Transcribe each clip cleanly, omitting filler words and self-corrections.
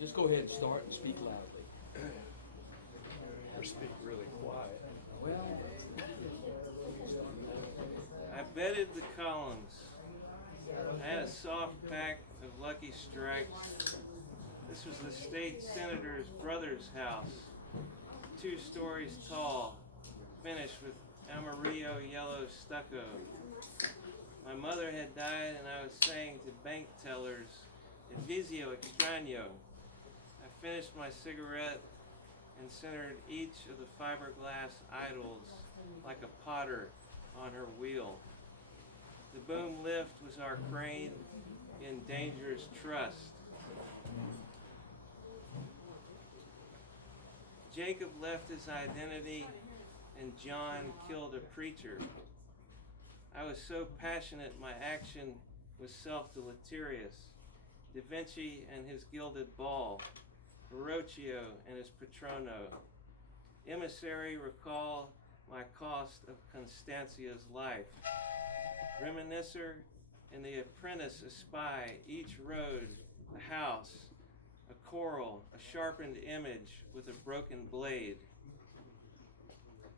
Just go ahead and start and speak loudly. Or speak really quiet. Well, I bedded the columns. I had a soft pack of Lucky Strikes. This was the state senator's brother's house, 2 stories tall, finished with Amarillo yellow stucco. My mother had died, and I was saying to bank tellers, "El vicio extraño." I finished my cigarette and centered each of the fiberglass idols like a potter on her wheel. The boom lift was our crane in dangerous trust. Jacob left his identity, and John killed a preacher. I was so passionate my action was self-deleterious. Da Vinci and his gilded ball, Verrocchio and his Patrono. Emissary recall my cost of Constantia's life. Reminiscer and the apprentice a spy, each road, a house, a coral, a sharpened image with a broken blade.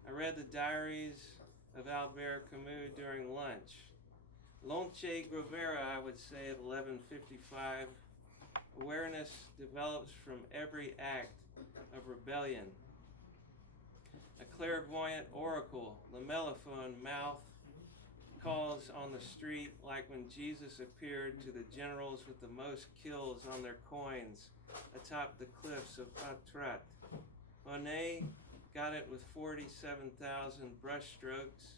I read the diaries of Albert Camus during lunch. Lonche Grovera, I would say, at 11:55. Awareness develops from every act of rebellion. A clairvoyant oracle, lamelliphone mouth, calls on the street like when Jesus appeared to the generals with the most kills on their coins atop the cliffs of Patrat. Monet got it with 47,000 brushstrokes.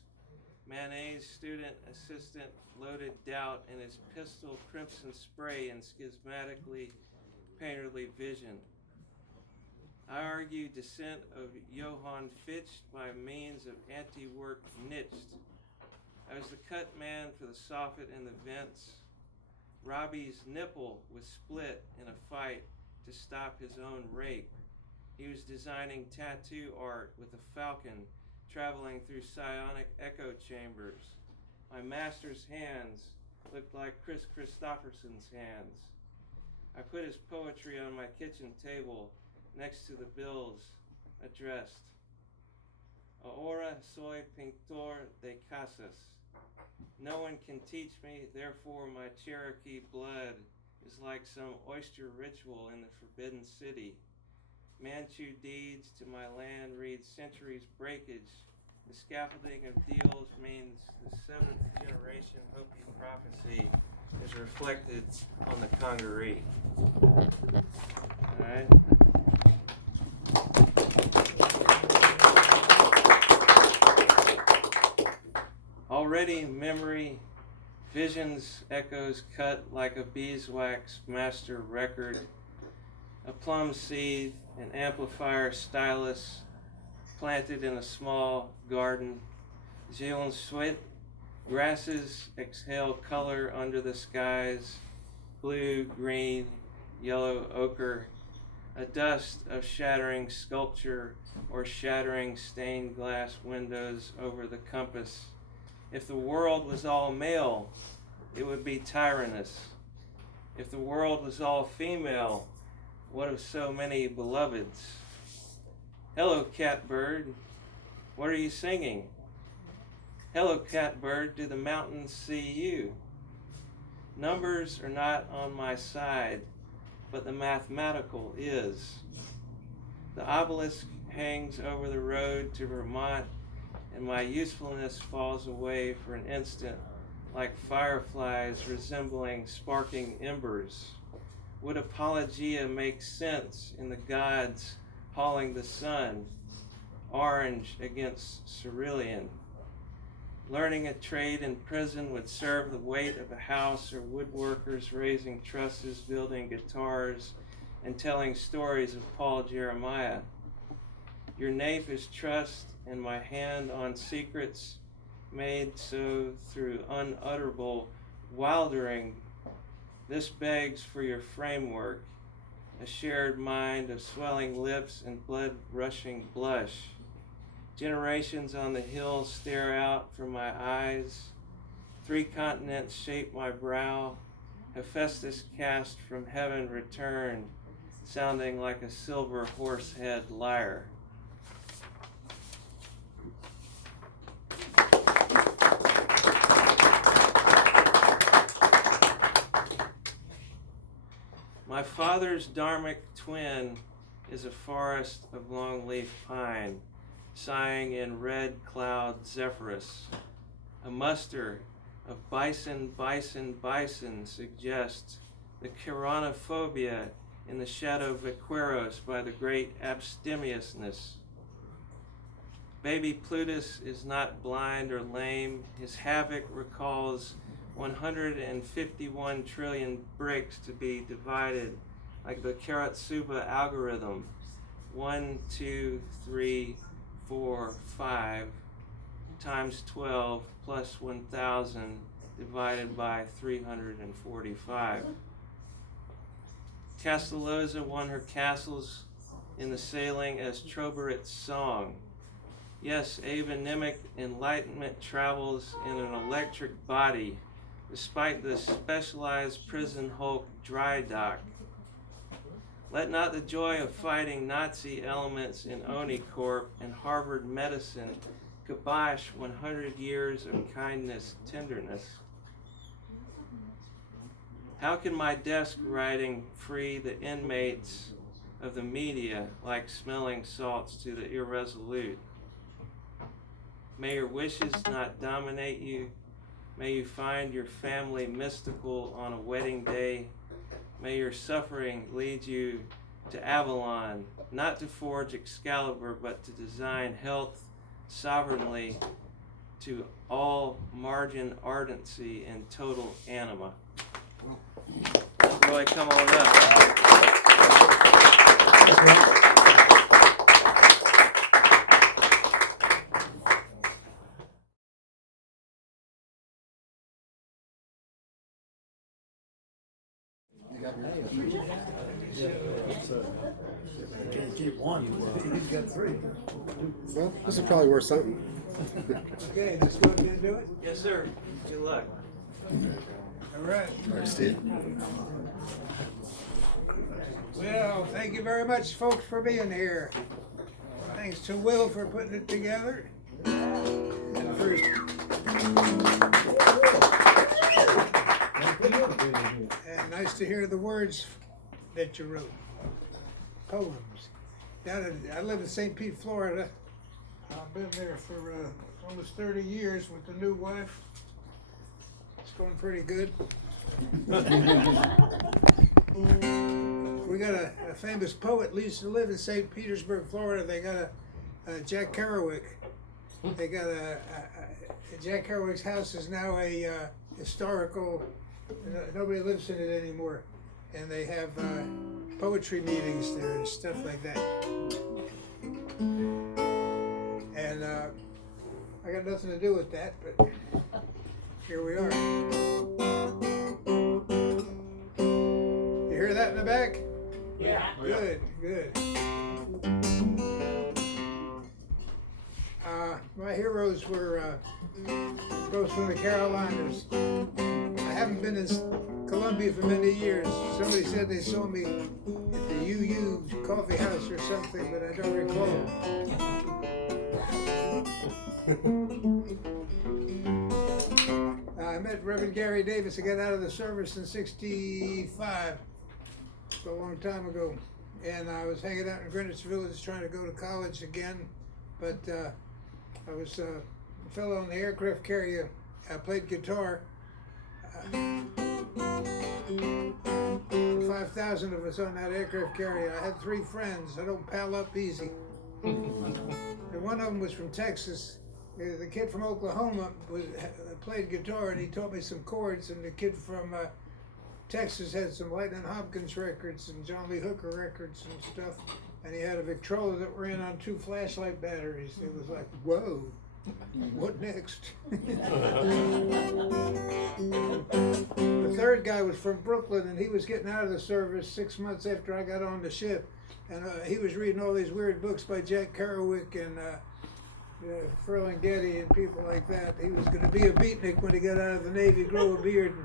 Manet's student assistant loaded doubt in his pistol crimson spray and schismatically painterly vision. I argue descent of Johann Fichte by means of anti-work niched. I was the cut man for the soffit and the vents. Robbie's nipple was split in a fight to stop his own rape. He was designing tattoo art with a falcon traveling through psionic echo chambers. My master's hands looked like Chris Christopherson's hands. I put his poetry on my kitchen table next to the bills addressed. Ahora soy pintor de casas. No one can teach me, therefore my Cherokee blood is like some oyster ritual in the Forbidden City. Manchu deeds to my land read centuries breakage. The scaffolding of deals means the 7th generation Hopi prophecy is reflected on the congaree. All right. Already memory, visions, echoes cut like a beeswax master record, a plum seed, an amplifier stylus planted in a small garden. Géant sweat, grasses exhale color under the skies, blue, green, yellow, ochre, a dust of shattering sculpture or shattering stained glass windows over the compass. If the world was all male, it would be tyrannous. If the world was all female, what of so many beloveds? Hello, catbird. What are you singing? Hello, catbird, do the mountains see you? Numbers are not on my side, but the mathematical is. The obelisk hangs over the road to Vermont, and my usefulness falls away for an instant like fireflies resembling sparking embers. Would apologia make sense in the gods hauling the sun, orange against cerulean? Learning a trade in prison would serve the weight of a house, or woodworkers raising trusses, building guitars, and telling stories of Paul Jeremiah. Your nape is trust, and my hand on secrets made so through unutterable wildering. This begs for your framework, a shared mind of swelling lips and blood-rushing blush. Generations on the hill stare out from my eyes. 3 continents shape my brow. Hephaestus cast from heaven returned. sounding like a silver horse head lyre. My father's dharmic twin is a forest of longleaf pine, sighing in red cloud zephyrus. A muster of bison, bison, bison suggests the chironophobia in the shadow vaqueros by the great abstemiousness. Baby Plutus is not blind or lame. His havoc recalls 151 trillion bricks to be divided like the Karatsuba algorithm. 1, 2, 3, 4, 5 times 12 plus 1,000 divided by 345. Castellosa won her castles in the sailing as Troberit's song. Yes, avonymic enlightenment travels in an electric body, despite the specialized prison hulk dry dock. Let not the joy of fighting Nazi elements in Oni Corp and Harvard medicine kibosh 100 years of kindness, tenderness. How can my desk writing free the inmates of the media like smelling salts to the irresolute? May your wishes not dominate you. May you find your family mystical on a wedding day. May your suffering lead you to Avalon, not to forge Excalibur, but to design health sovereignly to all margin ardency and total anima. Roy, come on up. Can't keep one, you got three. Well, this is probably worth something. Okay, let's go ahead and do it. Yes, sir. Good luck. All right. All right, Steve. Well, thank you very much, folks, for being here. Thanks to Will for putting it together. And first, and nice to hear the words that you wrote. Poems. I live in St. Pete, Florida. I've been there for almost 30 years with the new wife. It's going pretty good. We got a famous poet used to live in St. Petersburg, Florida. They got a Jack Kerouac. They got Jack Kerouac's house is now a historical. Nobody lives in it anymore, and they have poetry meetings there and stuff like that. And I got nothing to do with that, but here we are. You hear that in the back? Yeah. Good, good. My heroes were both from the Carolinas. I haven't been in Columbia for many years. Somebody said they saw me at the UU coffee house or something, but I don't recall. I met Reverend Gary Davis. I got out of the service in '65, a long time ago, and I was hanging out in Greenwich Village trying to go to college again, but I was a fellow on the aircraft carrier. I played guitar. 5,000 of us on that aircraft carrier. I had 3 friends. I don't pal up easy. And one of them was from Texas. The kid from Oklahoma played guitar, and he taught me some chords. And the kid from Texas had some Lightning Hopkins records and John Lee Hooker records and stuff. And he had a Victrola that ran on 2 flashlight batteries. It was like, whoa, what next? The third guy was from Brooklyn, and he was getting out of the service 6 months after I got on the ship. And he was reading all these weird books by Jack Kerouac and Ferlinghetti and people like that. He was going to be a beatnik when he got out of the Navy, grow a beard.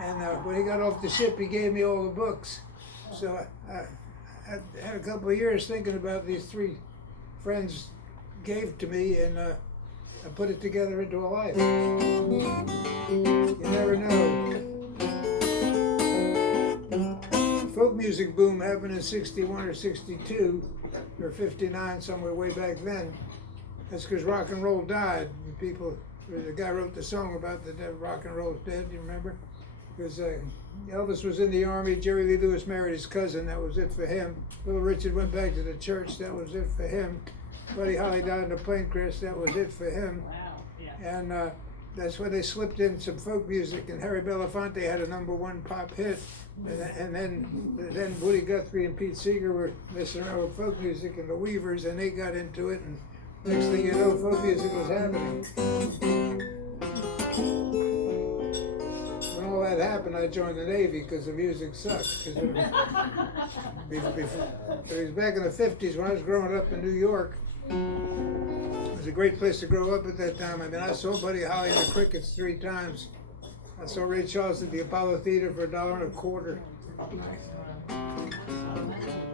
And when he got off the ship, he gave me all the books. So I had a couple of years thinking about these three friends gave to me, and I put it together into a life. You never know. Folk music boom happened in 61 or 62 or 59, somewhere way back then. That's because rock and roll died. The guy wrote the song about the dead, rock and roll's dead, you remember? Because Elvis was in the army, Jerry Lee Lewis married his cousin, that was it for him. Little Richard went back to the church, that was it for him. Buddy Holly died in a plane crash, that was it for him. Wow, yeah. And that's when they slipped in some folk music, and Harry Belafonte had a #1 pop hit. And then Woody Guthrie and Pete Seeger were messing around with folk music, and the Weavers, and they got into it, and next thing you know, folk music was happening. When all that happened, I joined the Navy because the music sucked. It was back in the 50s when I was growing up in New York. It was a great place to grow up at that time. I mean, I saw Buddy Holly and the Crickets 3 times. I saw Ray Charles at the Apollo Theater for $1.25.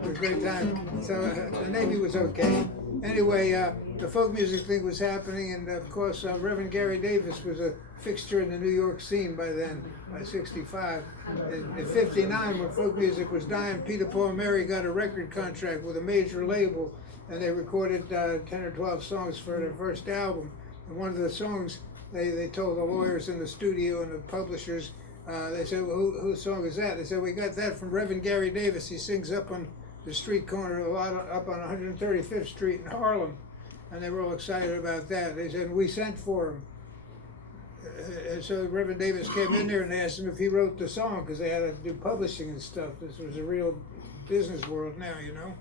It was a great time. So the Navy was okay. Anyway, the folk music thing was happening, and of course, Reverend Gary Davis was a fixture in the New York scene by then, by 65. In 59, when folk music was dying, Peter, Paul, and Mary got a record contract with a major label, and they recorded 10 or 12 songs for their first album. And one of the songs, they told the lawyers in the studio and the publishers, they said, well, whose song is that? They said, we got that from Reverend Gary Davis. He sings up on the street corner a lot, up on 135th Street in Harlem. And they were all excited about that. They said, we sent for him. And so Reverend Davis came in there and asked him if he wrote the song, because they had to do publishing and stuff. This was a real business world now, you know.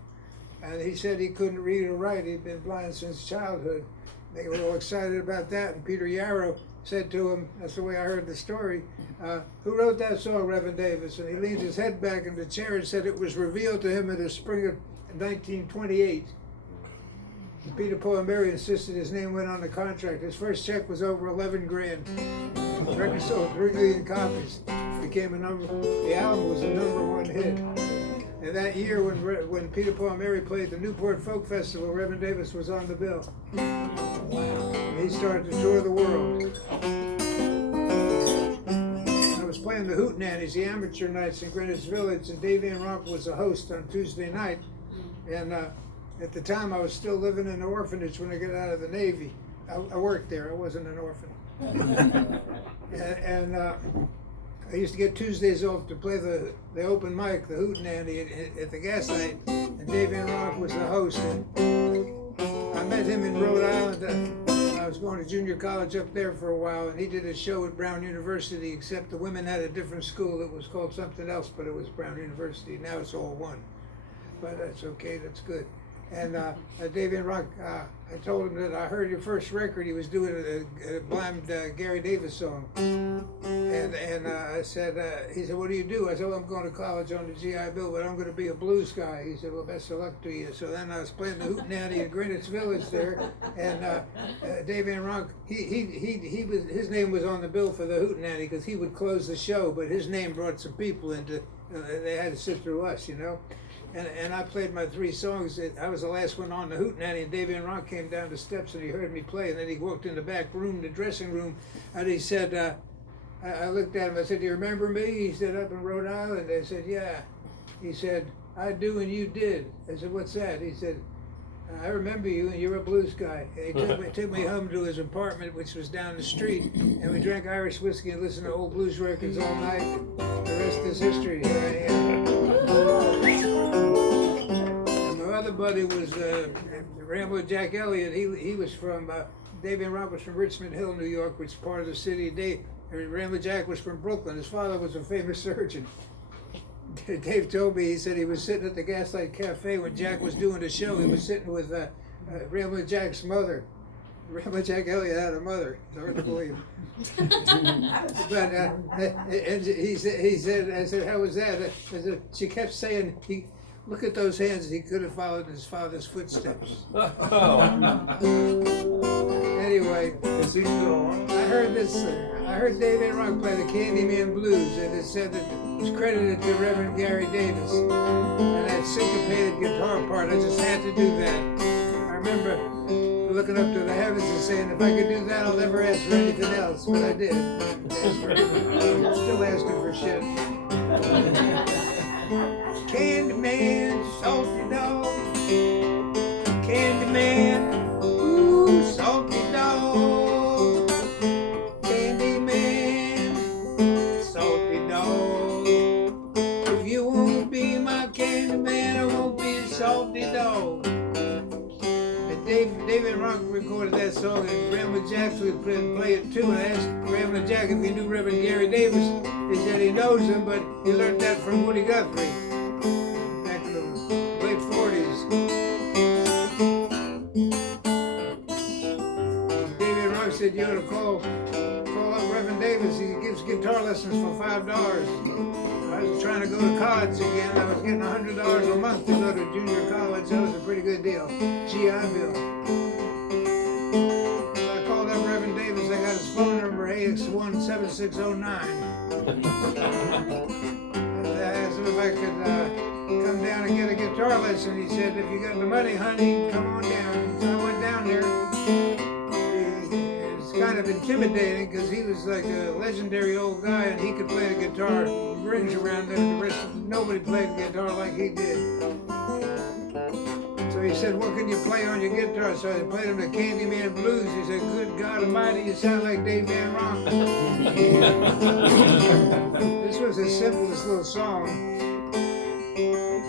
And he said he couldn't read or write. He'd been blind since childhood. They were all excited about that. And Peter Yarrow said to him, that's the way I heard the story, who wrote that song, Reverend Davis? And he leaned his head back in the chair and said it was revealed to him in the spring of 1928. And Peter, Paul, and Mary insisted his name went on the contract. His first check was over 11 grand. The record sold 3 million copies. Became the album was a #1 hit. And that year, when Peter, Paul, and Mary played the Newport Folk Festival, Reverend Davis was on the bill. And he started to tour the world. I was playing the Hootenannies, the amateur nights in Greenwich Village, and Davy and Ronk was the host on Tuesday night. And at the time, I was still living in an orphanage when I got out of the Navy. I worked there. I wasn't an orphan. and I used to get Tuesdays off to play the open mic, the Hootenanny, at the Gaslight, and Dave Van Ronk was the host. And I met him in Rhode Island. I was going to junior college up there for a while, and he did a show at Brown University, except the women had a different school. It was called something else, but it was Brown University. Now it's all one. But that's okay, that's good. And Dave Van Ronk, I told him that I heard your first record. He was doing a blind Gary Davis song. And I said, he said, what do you do? I said, well, I'm going to college on the GI Bill, but I'm going to be a blues guy. He said, well, best of luck to you. So then I was playing the Hootenanny in Greenwich Village there, and Dave Van Ronk, his name was on the bill for the Hootenanny because he would close the show, but his name brought some people into, they had to sit through us, you know. And I played my 3 songs. I was the last one on the Hootenanny, and Dave Van Ronk came down the steps and he heard me play, and then he walked in the back room, the dressing room, and he said, I looked at him, I said, do you remember me? He said, up in Rhode Island. I said, yeah. He said, I do and you did. I said, what's that? He said, I remember you and you're a blues guy. And he took me home to his apartment, which was down the street, and we drank Irish whiskey and listened to old blues records all night. The rest is history. Here I am. And my other buddy was Rambo Jack Elliott. He was from, Dave Van Ronk was from Richmond Hill, New York, which is part of the city. Rambo Jack was from Brooklyn. His father was a famous surgeon. Dave told me, he said he was sitting at the Gaslight Cafe when Jack was doing the show. He was sitting with Rambo Jack's mother. Rambo Jack Elliott had a mother. It's hard to believe. But and he said, I said, how was that? I said, she kept saying, look at those hands. He could have followed his father's footsteps. Anyway, anyway, Is he still on? I heard this. I heard David Rock play the Candyman Blues, and it said that it was credited to Reverend Gary Davis. And that syncopated guitar part, I just had to do that. I remember looking up to the heavens and saying, if I could do that, I'll never ask for anything else. But I did. Still asking for shit. Candyman, salty dog. Candyman, ooh, salty dog. Candyman, salty dog. If you won't be my Candyman, I won't be a salty dog. And David Rock recorded that song, and Grandma Jack would play it too. And I asked Grandma Jack if he knew Reverend Gary Davis. He said he knows him, but he learned that from Woody Guthrie back in the late 40s. David Rock said you ought to call up Reverend Davis. He gives guitar lessons for $5. I was trying to go to college again. I was getting $100 a month to go to junior college. That was a pretty good deal. GI Bill. So I called up Reverend Davis. I got his phone number, AX17609. I asked him if I could come down and get a guitar lesson. He said, if you got the money, honey, come on down. So I went down there. It was kind of intimidating because he was like a legendary old guy and he could play the guitar. Rings around there. The rest of nobody played the guitar like he did. So he said, what can you play on your guitar? So I played him the Candyman Blues. He said, good God Almighty, you sound like Dave Van Ronk. This was his simplest little song.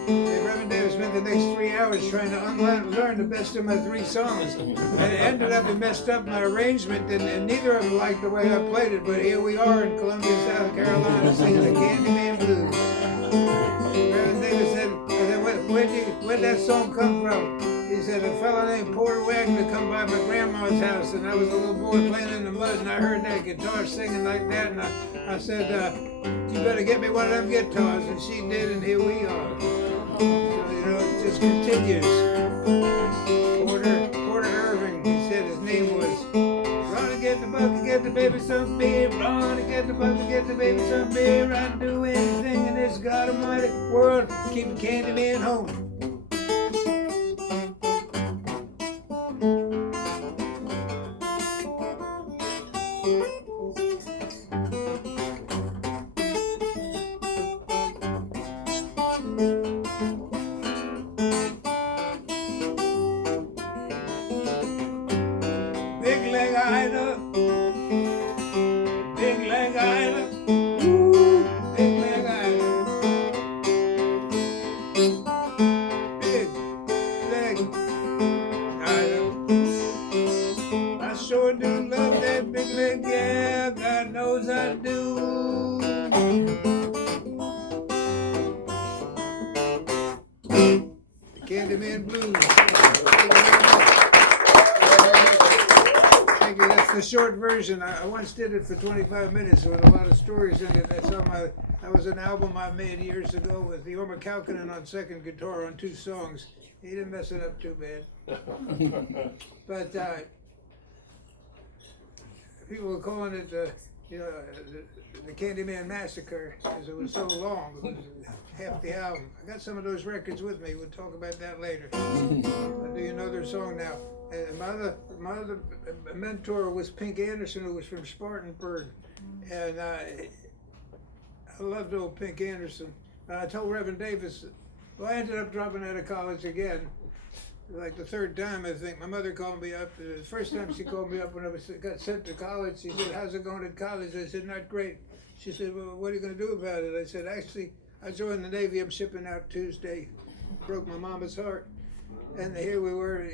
And Reverend Davis spent the next 3 hours trying to learn the best of my 3 songs. And it ended up, it messed up my arrangement, and neither of them liked the way I played it. But here we are in Columbia, South Carolina, singing the Candyman Blues. Reverend Davis said, where'd that song come from? He said, a fellow named Porter Wagner come by my grandma's house, and I was a little boy playing in the mud, and I heard that guitar singing like that, and I said, you better get me one of them guitars, and she did, and here we are. So, you know, it just continues. Porter Irving, he said his name was. Run and get the bucket, get the baby some beer. Run and get the bucket, get the baby some beer. I'd do anything in this God Almighty world. Keep the Candyman home. Big leg Ida, big leg Ida, ooh, big leg Ida, big leg Ida. I sure do love that big leg gal, God knows I do. The Candyman Blues. Thank you. That's the short version. I once did it for 25 minutes with a lot of stories in it. That was an album I made years ago with Jorma Kaukonen on second guitar on 2 songs. He didn't mess it up too bad. But people were calling it, the Candyman Massacre because it was so long. It was half the album. I got some of those records with me. We'll talk about that later. I'll do another song now. And my other mentor was Pink Anderson, who was from Spartanburg, and I loved old Pink Anderson. I told Reverend Davis, well, I ended up dropping out of college again, like the 3rd time, I think. My mother called me up. The first time she called me up when I got sent to college, she said, how's it going at college? I said, not great. She said, well, what are you going to do about it? I said, actually, I joined the Navy. I'm shipping out Tuesday. Broke my mama's heart. And here we were,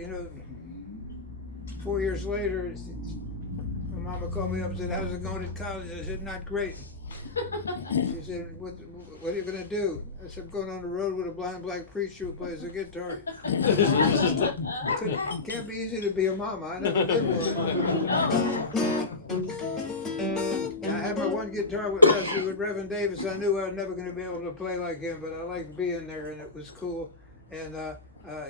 4 years later, my mama called me up and said, how's it going at college? I said, not great. She said, what are you going to do? I said, I'm going on the road with a blind black preacher who plays the guitar. Can't be easy to be a mama. I never did one. I had my one guitar with Reverend Davis. I knew I was never going to be able to play like him, but I liked being there, and it was cool. And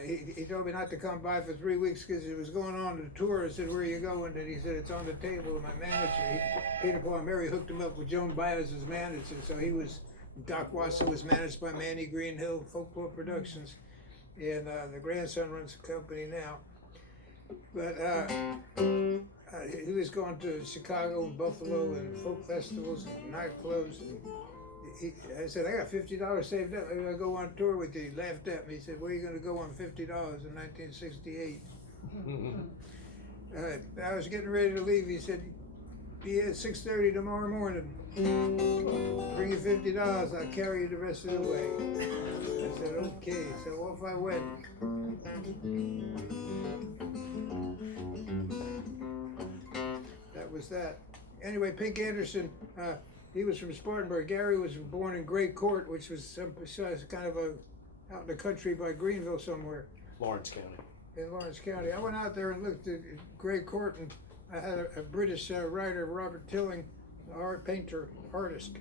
he told me not to come by for 3 weeks because he was going on the tour. I said, "Where are you going?" And he said, "It's on the table." My manager, Peter Paul Mary, hooked him up with Joan Baez as manager. So he was, Doc Watson was managed by Manny Greenhill, Folklore Productions, and the grandson runs the company now. But he was going to Chicago and Buffalo and folk festivals and nightclubs. And I said, "I got $50 saved up. I'm gonna go on tour with you." He laughed at me. He said, "Where are you gonna go on $50 in 1968?" I was getting ready to leave. He said, "Be here at 6:30 tomorrow morning. Bring you $50. I'll carry you the rest of the way." I said, "Okay." So off I went. That was that. Anyway, Pink Anderson, he was from Spartanburg. Gary was born in Gray Court, which was some kind of out in the country by Greenville somewhere. Lawrence County. In Lawrence County. I went out there and looked at Gray Court, and I had a British writer, Robert Tilling, art painter, artist,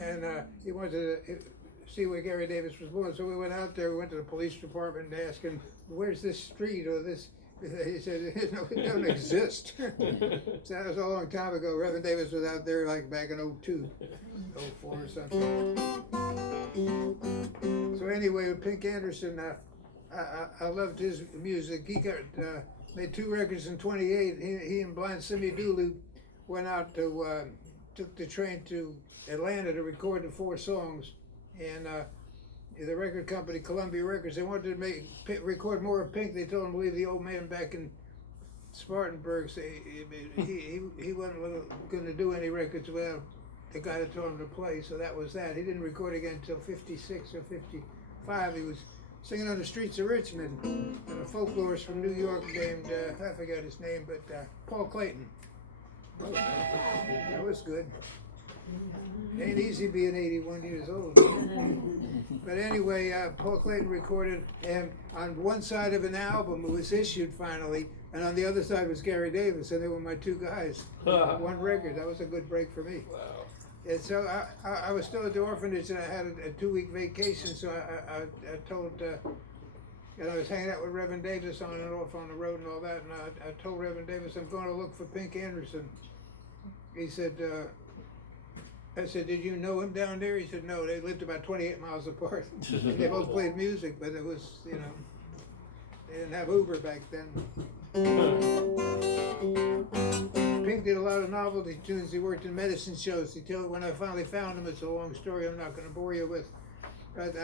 and he wanted to see where Gary Davis was born. So we went out there. We went to the police department and asked him, "Where's this street or this?" He said, "No, it doesn't exist." So that was a long time ago. Reverend Davis was out there like back in 02, 04 or something. So anyway, with Pink Anderson, I loved his music. He got made 2 records in 28. He and Blind Simi Dooley went out to took the train to Atlanta to record the 4 songs, and the record company, Columbia Records, they wanted to record more of Pink. They told him to leave the old man back in Spartanburg. So he wasn't going to do any records without the guy that told him to play. So that was that. He didn't record again until 56 or 55. He was singing on the streets of Richmond, and a folklorist from New York named, I forgot his name, but Paul Clayton. That was good. Ain't easy being 81 years old. But anyway, Paul Clayton recorded, and on one side of an album it was issued finally, and on the other side was Gary Davis, and they were my 2 guys. One record. That was a good break for me. Wow. And so I was still at the orphanage, and I had a 2-week vacation, so I told, and I was hanging out with Reverend Davis on and off on the road and all that, and I told Reverend Davis, "I'm going to look for Pink Anderson." He said, I said, "Did you know him down there?" He said, "No, they lived about 28 miles apart." And they both played music, but it was, they didn't have Uber back then. Pink did a lot of novelty tunes. He worked in medicine shows. When I finally found him, it's a long story I'm not going to bore you with. But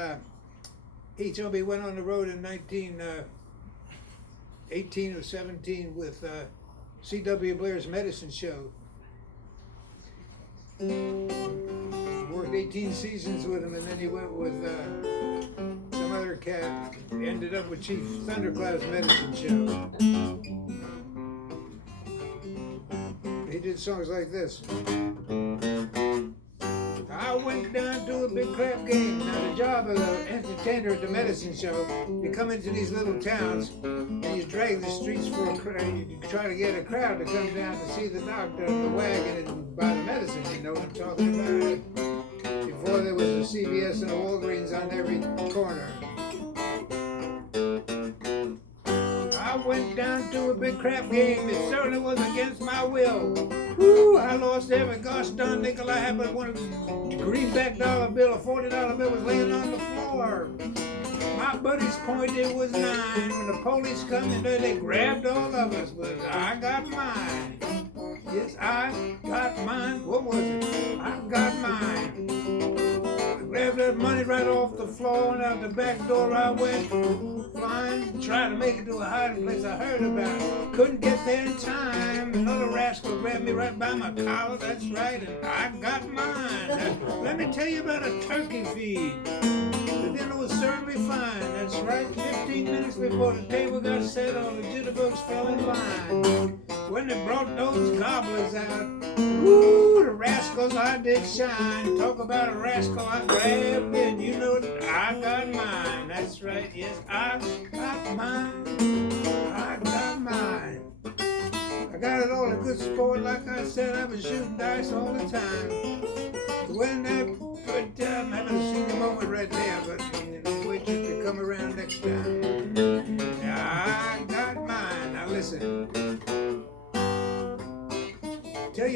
he told me he went on the road in 1918 or 17 with C.W. Blair's medicine show. Worked 18 seasons with him, and then he went with some other cat. Ended up with Chief Thundercloud's medicine show. He did songs like this. I went down to a big crap game. Now the job of the entertainer at the medicine show, you come into these little towns and you drag the streets for a crowd. You try to get a crowd to come down to see the doctor in the wagon and buy the medicine. You know what I'm talking about? Before there was a CVS and a Walgreens on every corner. I went down to a big crap game. It certainly was against my will. Woo! I lost every gosh darn nickel I had, but one greenback dollar bill, a $40 bill was laying on the floor. My buddy's point, it was 9. When the police come in there, they grabbed all of us, but I got mine. Yes, I got mine. What was it? I got mine. I grabbed that money right off the floor, and out the back door I went flying, trying to make it to a hiding place I heard about. Couldn't get there in time. Another rascal grabbed me right by my collar, that's right, and I got mine. Let me tell you about a turkey feed. The dinner was certainly fine, that's right. 15 minutes before the table got set, all the jitterbugs fell in line. When they brought those gobblers out, woo, the rascals I did shine. Talk about a rascal I grabbed, and you know that I got mine. That's right, yes, I got mine. I got mine. I got it all in good sport, like I said, I've been shooting dice all the time. When that good time, I haven't seen the moment right there, but wait till they come around next time.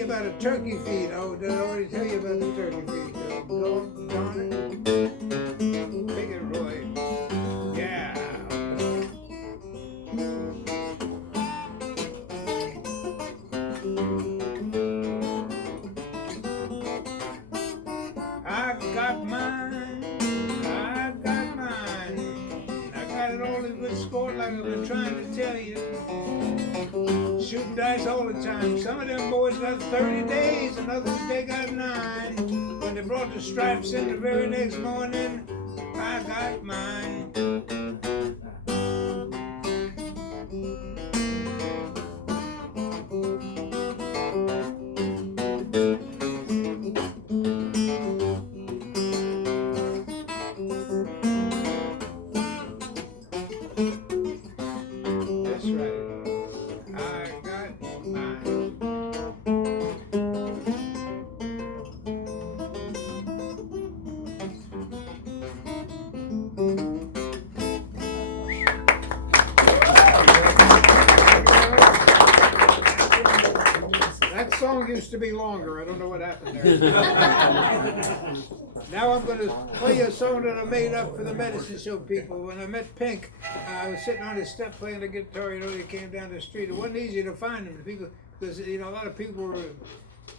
about a turkey feed. Oh, did I already tell you about the turkey feed? Go on it. Take it, Roy. Yeah. I've got mine. I've got mine. I got it all in good sport like I've been trying to tell you. Shooting dice all the time. Some of them boys got 30 days and others they got 9. When they brought the stripes in the very next morning, I got mine. That's right. I got mine. That song used to be longer. I don't know what happened there. Now I'm going to play a song that I made up for the medicine show people. When I met Pink, I was sitting on his step playing the guitar. You know, he came down the street. It wasn't easy to find him. People, because you know, a lot of people were.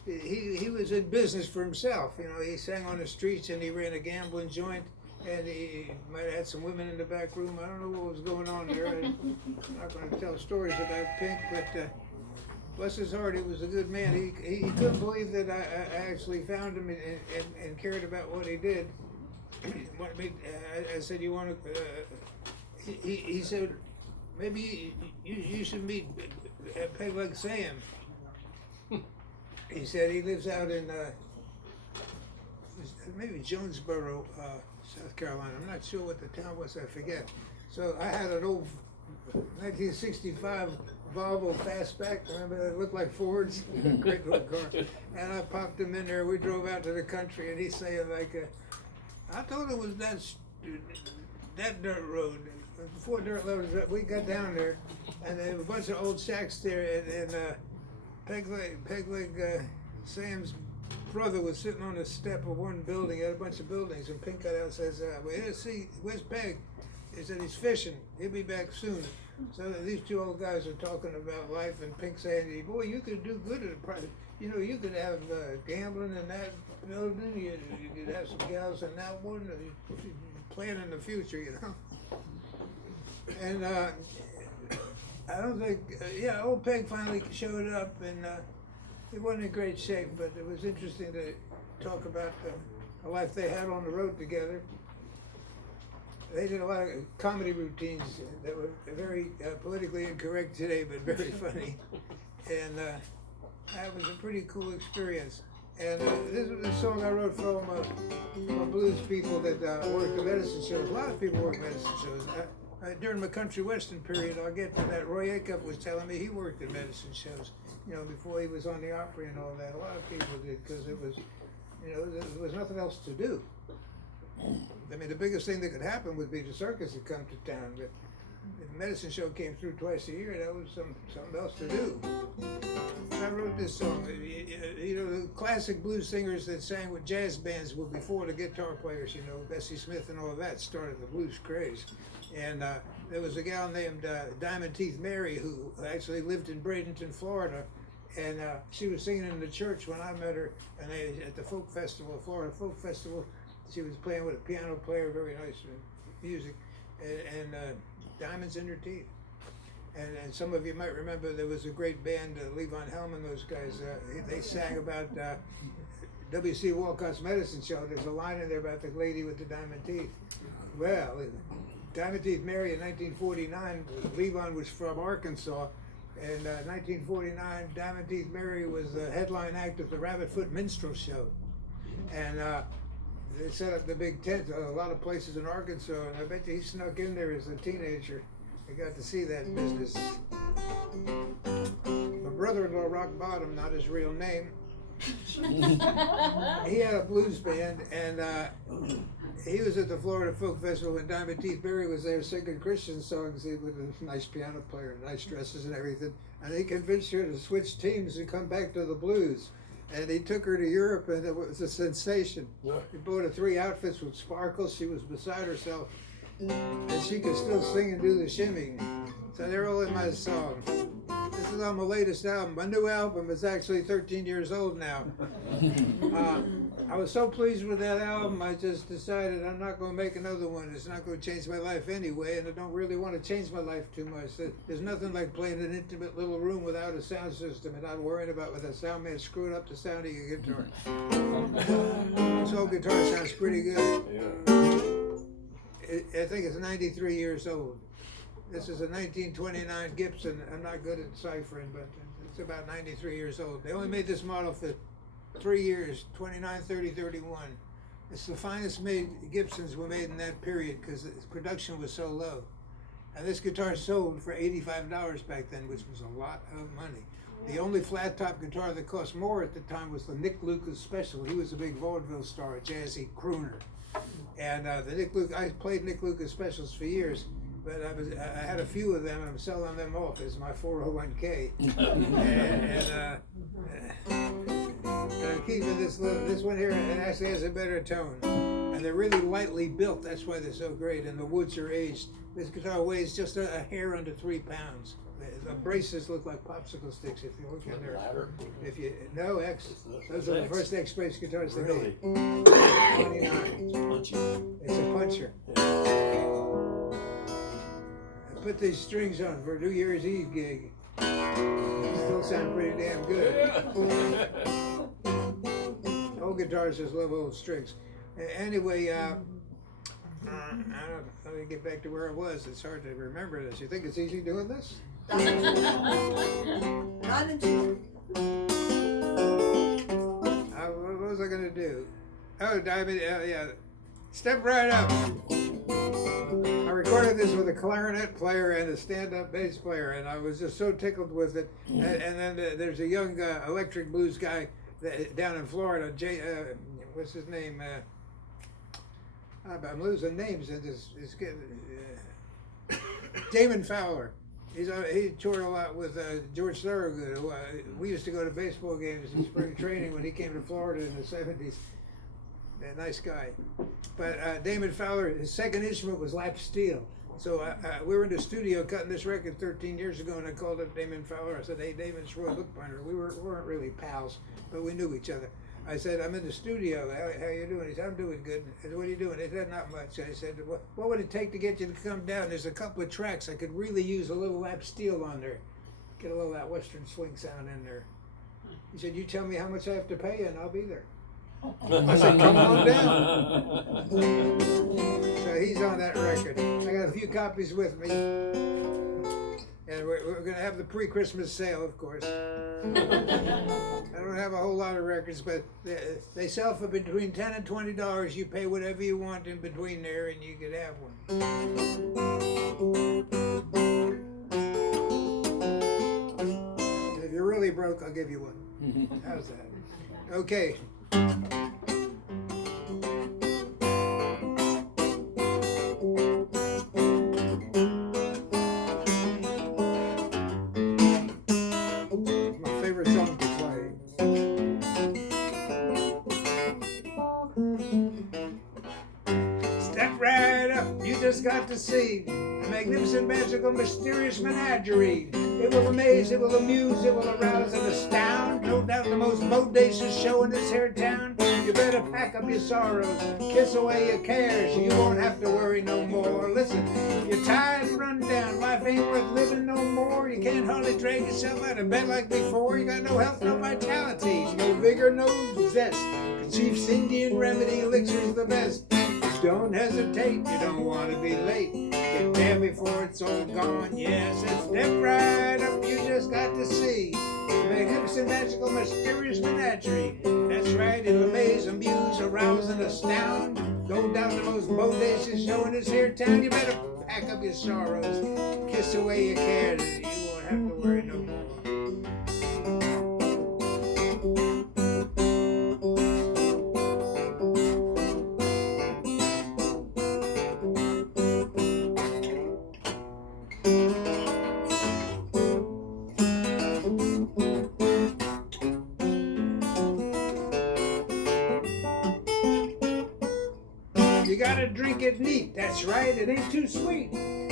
He was in business for himself. You know, he sang on the streets and he ran a gambling joint. And he might have had some women in the back room. I don't know what was going on there. I'm not going to tell stories about Pink, but bless his heart, he was a good man. He couldn't believe that I actually found him and cared about what he did. I said, you want to, he said, maybe you should meet Peg Leg Sam. He said he lives out in maybe Jonesboro, South Carolina. I'm not sure what the town was, I forget. So I had an old 1965 Volvo Fastback, remember that looked like Fords? Great little car. And I popped him in there, we drove out to the country, and he's saying like, I thought it was that dirt road. Before dirt road, we got down there, and there was a bunch of old shacks there, and Peg Leg Sam's brother was sitting on the step of one building, he had a bunch of buildings, and Pink got out and says, well, see, where's Peg? He said, he's fishing, he'll be back soon. So these two old guys are talking about life, and Pink saying, boy, you could do good at a private, you know, you could have gambling in that building, you could have some gals in that one, plan in the future, you know. And I don't think, old Peg finally showed up, and he wasn't in great shape, but it was interesting to talk about the life they had on the road together. They did a lot of comedy routines that were very politically incorrect today, but very funny. And that was a pretty cool experience. And this was a song I wrote for all my blues people that work the medicine shows. A lot of people work medicine shows. During my country western period, I'll get to that. Roy Acuff was telling me he worked in medicine shows, you know, before he was on the Opry and all that. A lot of people did, because it was, you know, there was nothing else to do. I mean, the biggest thing that could happen would be the circus had come to town, but if the medicine show came through twice a year, that was something else to do. I wrote this song. You know, the classic blues singers that sang with jazz bands were before the guitar players, you know, Bessie Smith and all of that started the blues craze. And there was a gal named Diamond Teeth Mary who actually lived in Bradenton, Florida. And she was singing in the church when I met her, and at the folk festival, Florida Folk Festival. She was playing with a piano player, very nice music, and diamonds in her teeth. And some of you might remember there was a great band, Levon Helm, those guys, they sang about W.C. Walcott's medicine show. There's a line in there about the lady with the diamond teeth. Well, Diamond Teeth Mary in 1949, Levon was from Arkansas, and 1949, Diamond Teeth Mary was the headline act of the Rabbit Foot Minstrel Show. And they set up the big tent a lot of places in Arkansas, and I bet you he snuck in there as a teenager. I got to see that business. My brother-in-law, Rock Bottom, not his real name, he had a blues band, and he was at the Florida Folk Festival when Diamond Teeth Barry was there singing Christian songs with a nice piano player, nice dresses and everything. And he convinced her to switch teams and come back to the blues. And he took her to Europe, and it was a sensation. He bought her 3 outfits with sparkles. She was beside herself, and she could still sing and do the shimming. So they're all in my song. This is on my latest album. My new album is actually 13 years old now. I was so pleased with that album, I just decided I'm not going to make another one. It's not going to change my life anyway, and I don't really want to change my life too much. There's nothing like playing an intimate little room without a sound system and not worrying about with a sound man screwing up the sound of your guitar. This old guitar sounds pretty good. I think it's 93 years old. This is a 1929 Gibson. I'm not good at ciphering, but it's about 93 years old. They only made this model for 3 years, 29, 30, 31. It's the finest made Gibsons were made in that period because the production was so low. And this guitar sold for $85 back then, which was a lot of money. The only flat top guitar that cost more at the time was the Nick Lucas Special. He was a big vaudeville star, a jazzy crooner. And I played Nick Lucas Specials for years. But I had a few of them, and I'm selling them off as my 401k. and I'm keeping this one here. It actually has a better tone, and they're really lightly built. That's why they're so great. And the woods are aged. This guitar weighs just a hair under 3 pounds. The braces look like popsicle sticks if you look in there. No X. Those are the first X brace guitars they made. 29. It's a puncher. Put these strings on for a New Year's Eve gig. Still sound pretty damn good. Old guitars just love old strings. Anyway, let me get back to where I was. It's hard to remember this. You think it's easy doing this? Not until. What was I going to do? Oh, Diamond, yeah. Step right up. I recorded this with a clarinet player and a stand-up bass player, and I was just so tickled with it. And then there's a young electric blues guy down in Florida, what's his name? I'm losing names. It's getting, Damon Fowler. He toured a lot with George Thorogood. We used to go to baseball games in spring training when he came to Florida in the 70s. A nice guy. But Damon Fowler, his second instrument was lap steel. So we were in the studio cutting this record 13 years ago, and I called up Damon Fowler. I said, "Hey, Damon, it's Roy Bookbinder." We weren't really pals, but we knew each other. I said, "I'm in the studio. How you doing?" He said, "I'm doing good." I said, "What are you doing?" He said, "Not much." I said, "What would it take to get you to come down? There's a couple of tracks I could really use a little lap steel on there. Get a little of that Western swing sound in there." He said, "You tell me how much I have to pay you, and I'll be there." I said, "Come on down." So he's on that record. I got a few copies with me. And we're going to have the pre-Christmas sale, of course. I don't have a whole lot of records, but they sell for between $10 and $20. You pay whatever you want in between there, and you could have one. And if you're really broke, I'll give you one. How's that? Okay. Got to see a magnificent, magical, mysterious menagerie. It will amaze, it will amuse, it will arouse and astound. No doubt the most bodacious show in this here town. You better pack up your sorrows, kiss away your cares. You won't have to worry no more. Listen, if you're tired and run down, life ain't worth living no more. You can't hardly drag yourself out of bed like before. You got no health, no vitality, no vigor, no zest. The chief's Indian remedy elixir's the best. Don't hesitate, you don't want to be late. Get there before it's all gone. Yes, it's step right up, you just got to see the magnificent, magical, mysterious menagerie. That's right, it'll amaze, amuse, arouse, and astound. No doubt the most bodacious show in this here town. You better pack up your sorrows, kiss away your cares. You won't have to worry no more. You gotta drink it neat. That's right, it ain't too sweet.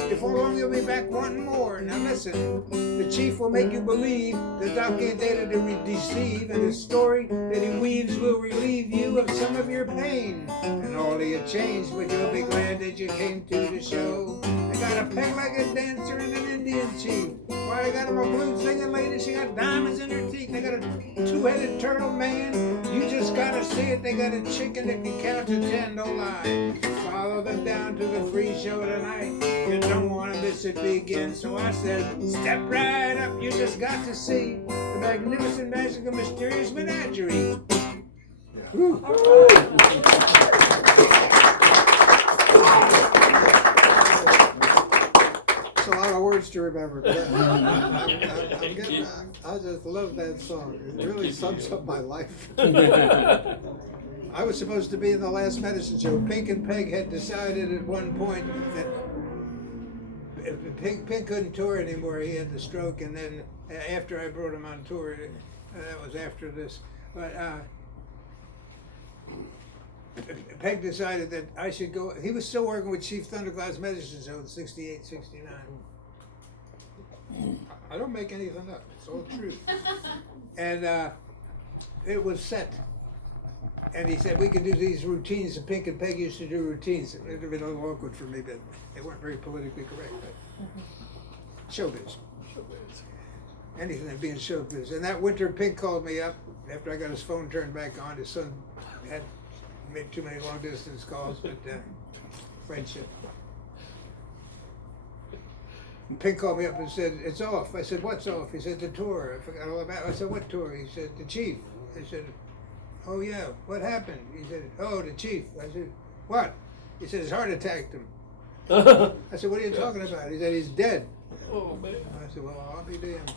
Before long you'll be back wanting more. Now listen, the chief will make you believe the doc ain't there to deceive, and his story that he weaves will relieve you of some of your pain. And all of your change, but you'll be glad that you came to the show. I got a peg-legged dancer and an Indian chief. Why, I got him a blues singing lady, she got diamonds in her teeth. They got a two-headed turtle man, you just gotta see it. They got a chicken that can count to 10, no lie. Follow them down to the free show tonight. You don't wanna miss it begin. So I said, step right up, you just got to see the magnificent, magical, mysterious menagerie. Woo. It's a lot of words to remember. But I just love that song. It really sums up my life. I was supposed to be in the last medicine show. Pink and Peg had decided at one point that Pink couldn't tour anymore. He had the stroke, and then after I brought him on tour, that was after this. But Peg decided that I should go. He was still working with Chief Thundercloud's medicine show in 68, 69. I don't make anything up. It's all true. And it was set. And he said, we could do these routines. And Pink and Peg used to do routines. It would have been a little awkward for me, but they weren't very politically correct. But showbiz. Anything that being showbiz. And that winter, Pink called me up after I got his phone turned back on. His son had made too many long distance calls, but friendship. And Pink called me up and said, it's off. I said, what's off? He said, the tour. I forgot all about it. I said, what tour? He said, the chief. I said, oh yeah, what happened? He said, oh, the chief. I said, what? He said, his heart attacked him. I said, what are you talking about? He said, he's dead. Oh, man. I said, well, I'll be damned.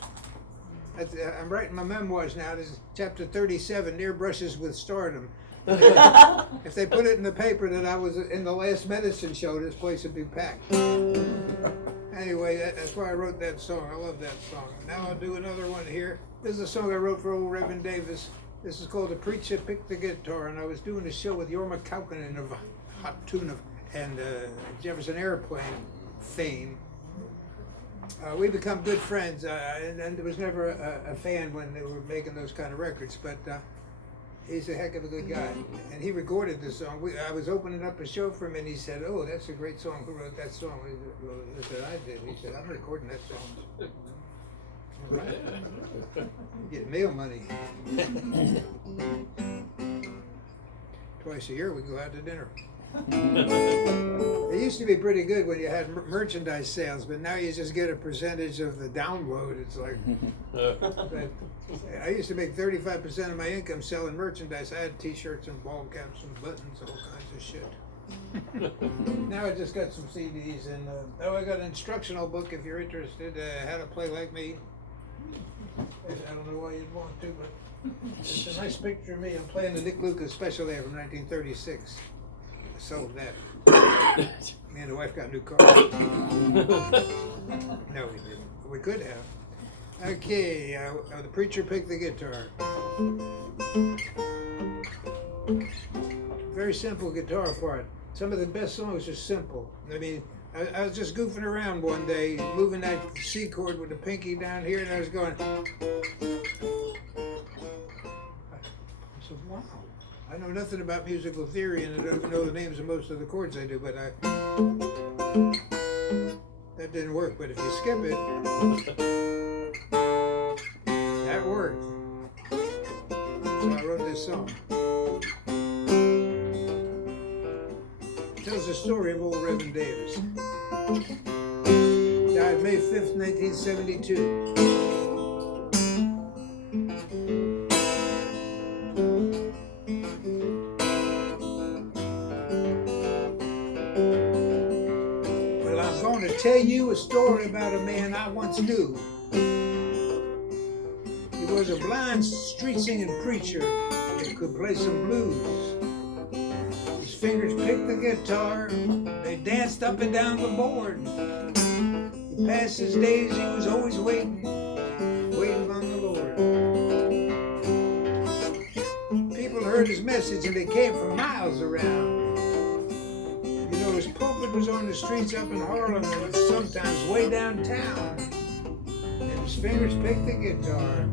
I'm writing my memoirs now. This is chapter 37, Near Brushes with Stardom. If they put it in the paper that I was in the last medicine show, this place would be packed. Anyway, that's why I wrote that song. I love that song. Now I'll do another one here. This is a song I wrote for old Reverend Davis. This is called The Preacher Picked the Guitar, and I was doing a show with Jorma Kaukonen of Hot Tune and Jefferson Airplane fame. We become good friends, and there was never a fan when they were making those kind of records, but he's a heck of a good guy. And he recorded this song. I was opening up a show for him, and he said, oh, that's a great song. Who wrote that song? I said, I did. He said, I'm recording that song. Right. Get mail money. Twice a year we go out to dinner. It used to be pretty good when you had merchandise sales, but now you just get a percentage of the download. It's like, but I used to make 35% of my income selling merchandise. I had T-shirts and ball caps and buttons, all kinds of shit. Now I just got some CDs, and I got an instructional book if you're interested, how to play like me. I don't know why you'd want to, but it's a nice picture of me. I'm playing the Nick Lucas special there from 1936. I sold that. Me and the wife got a new car. No, we didn't. We could have. Okay, the preacher picked the guitar. Very simple guitar part. Some of the best songs are simple. I mean, I was just goofing around one day, moving that C chord with the pinky down here, and I was going. I said, wow. I know nothing about musical theory, and I don't even know the names of most of the chords I do, but that didn't work. But if you skip it, that worked. So I wrote this song. It tells the story of old Reverend Davis. Died May 5th, 1972. Tell you a story about a man I once knew. He was a blind street singing preacher that could play some blues. His fingers picked the guitar, they danced up and down the board. He passed his days, he was always waiting on the Lord. People heard his message and they came from miles around. pulpit was on the streets up in Harlem and sometimes way downtown. And his fingers picked the guitar.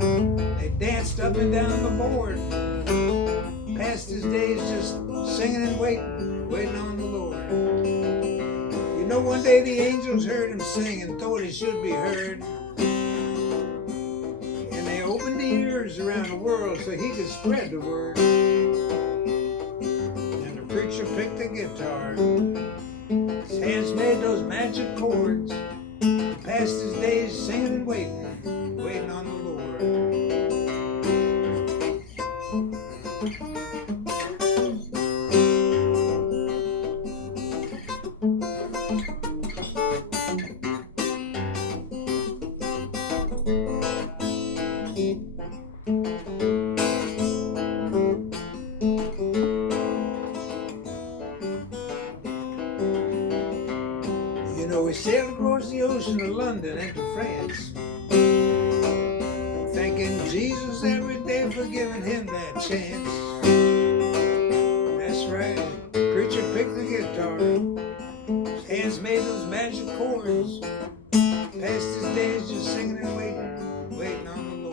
They danced up and down the board. Passed his days just singing and waiting on the Lord. You know, one day the angels heard him sing and thought he should be heard. And they opened the ears around the world so he could spread the word. And the preacher picked the guitar. His hands made those magic chords. He passed his days singing and waiting on the Lord. You know, we sailed across the ocean to London and to France, thanking Jesus every day for giving him that chance. That's right, preacher picked the guitar, his hands made those magic chords, passed his days just singing and waiting on the Lord.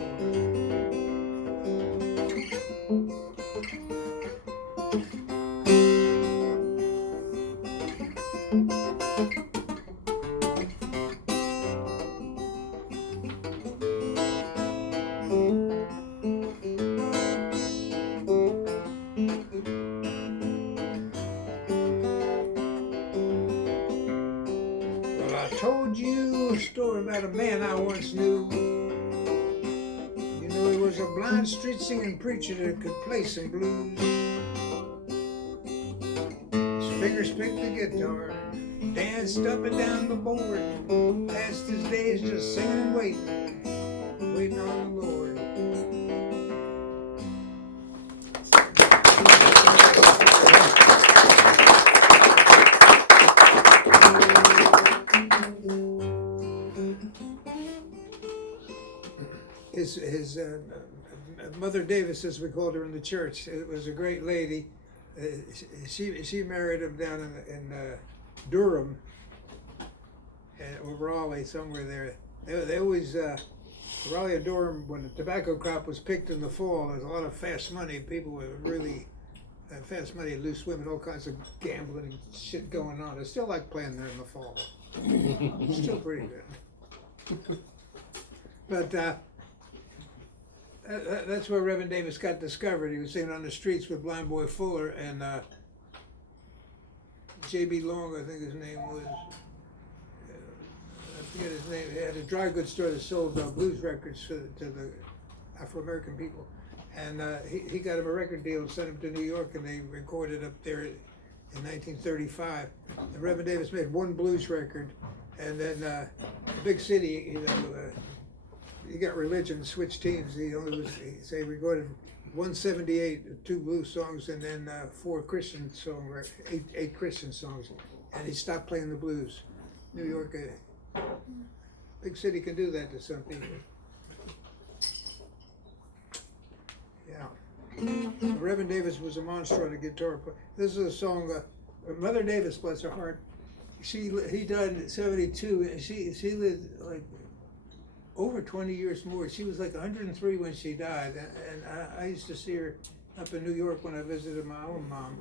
Well, I told you a story about a man I once knew. You know, he was a blind street singing preacher that could play some blues. His fingers picked the guitar, danced up and down the board, passed his days just singing and waiting on the Lord. His Mother Davis, as we called her in the church, it was a great lady. She married him down in Durham, or Raleigh, somewhere there. They always, Raleigh and Durham, when the tobacco crop was picked in the fall, there was a lot of fast money. People were really, fast money, loose women, all kinds of gambling and shit going on. I still like playing there in the fall. It's still pretty good. But that's where Reverend Davis got discovered. He was singing on the streets with Blind Boy Fuller and J.B. Long, I think his name was. I forget his name. He had a dry goods store that sold blues records to the Afro-American people. And he got him a record deal and sent him to New York, and they recorded up there in 1935. And Reverend Davis made one blues record, and then the big city, you know, he got religion, switched teams. He recorded 178, 2 blues songs, and then 4 Christian songs, 8 Christian songs, and he stopped playing the blues. New York, big city can do that to some people. Yeah. So Reverend Davis was a monster on the guitar. This is a song. Mother Davis, bless her heart, he died in '72, and she lived like over 20 years more. She was like 103 when she died, and I used to see her up in New York when I visited my own mom,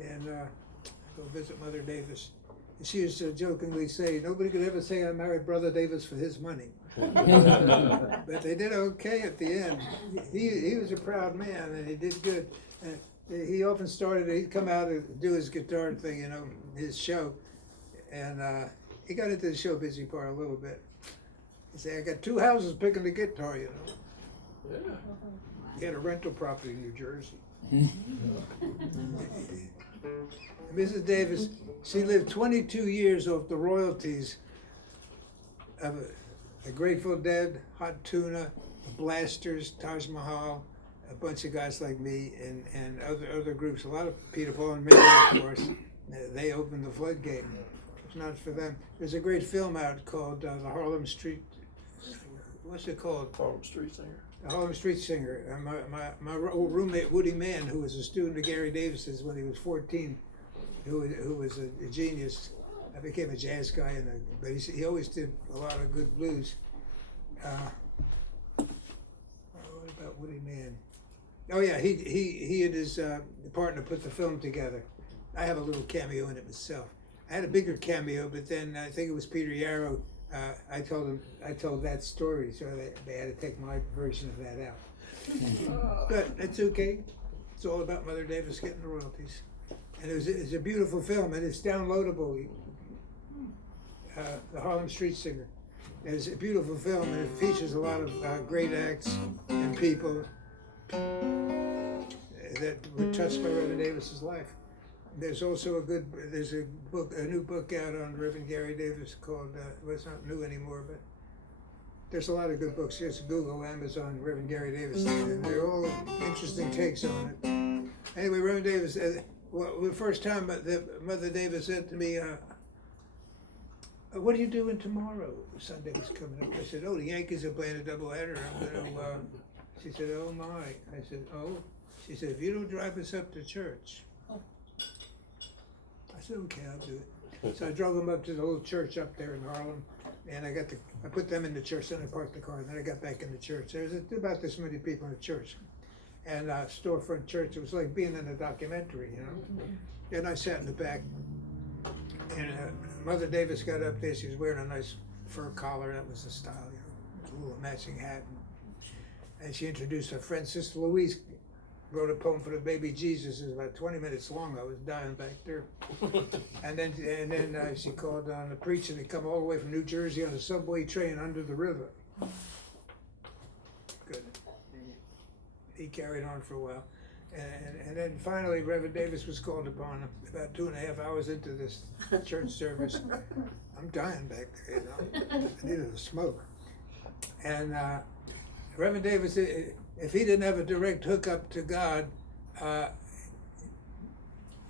and go visit Mother Davis. And she used to jokingly say, nobody could ever say I married Brother Davis for his money. But they did okay at the end. He was a proud man, and he did good. He often he'd come out and do his guitar thing, you know, his show, and he got into the show busy part a little bit. He said, I got 2 houses picking the guitar, you know. Yeah. He had a rental property in New Jersey. Mrs. Davis, she lived 22 years off the royalties of the Grateful Dead, Hot Tuna, the Blasters, Taj Mahal, a bunch of guys like me, and other groups. A lot of Peter, Paul, and Mary, of course. They opened the floodgate. If not for them, there's a great film out called the Harlem Street. What's it called? Harlem Street Singer. The Harlem Street Singer. My old roommate Woody Mann, who was a student of Gary Davis's when he was 14, who was a genius. I became a jazz guy, but he always did a lot of good blues. What about Woody Mann? Oh yeah, he and his partner put the film together. I have a little cameo in it myself. I had a bigger cameo, but then I think it was Peter Yarrow. I told that story, so they had to take my version of that out. But it's okay. It's all about Mother Davis getting the royalties, and it's a beautiful film, and it's downloadable. The Harlem Street Singer. It's a beautiful film, and it features a lot of great acts and people that were touched by Reverend Davis's life. There's also a new book out on Reverend Gary Davis called, well, it's not new anymore, but there's a lot of good books. Just Google Amazon Reverend Gary Davis, and they're all interesting takes on it. Anyway, Reverend Davis, the first time that Mother Davis said to me, what are you doing tomorrow? Sunday was coming up. I said, oh, the Yankees are playing a doubleheader. She said, oh my. I said, oh. She said, if you don't drive us up to church. I said, okay, I'll do it. So I drove them up to the little church up there in Harlem, and I put them in the church, then I parked the car, and then I got back in the church. There was about this many people in the church. And storefront church, it was like being in a documentary, you know? And I sat in the back, and Mother Davis got up there. She was wearing a nice fur collar. That was the style, you know, a little matching hat. And she introduced her friend, Sister Louise, wrote a poem for the baby Jesus. It was about 20 minutes long. I was dying back there. And then she called on the preacher to come all the way from New Jersey on a subway train under the river. Good. He carried on for a while. And then finally, Reverend Davis was called upon about 2.5 hours into this church service. I'm dying back there, you know. I needed a smoke. And Reverend Davis, if he didn't have a direct hookup to God,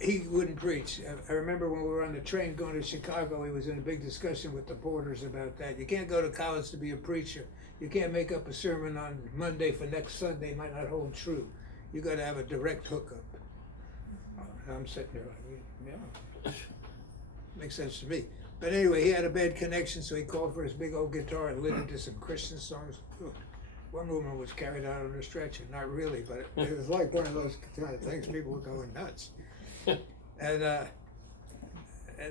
he wouldn't preach. I remember when we were on the train going to Chicago, he was in a big discussion with the porters about that. You can't go to college to be a preacher. You can't make up a sermon on Monday for next Sunday, it might not hold true. You got to have a direct hookup. I'm sitting there like, yeah, makes sense to me. But anyway, he had a bad connection, so he called for his big old guitar and lit into some Christian songs. One woman was carried out on a stretcher, not really, but it was like one of those kind of things. People were going nuts. And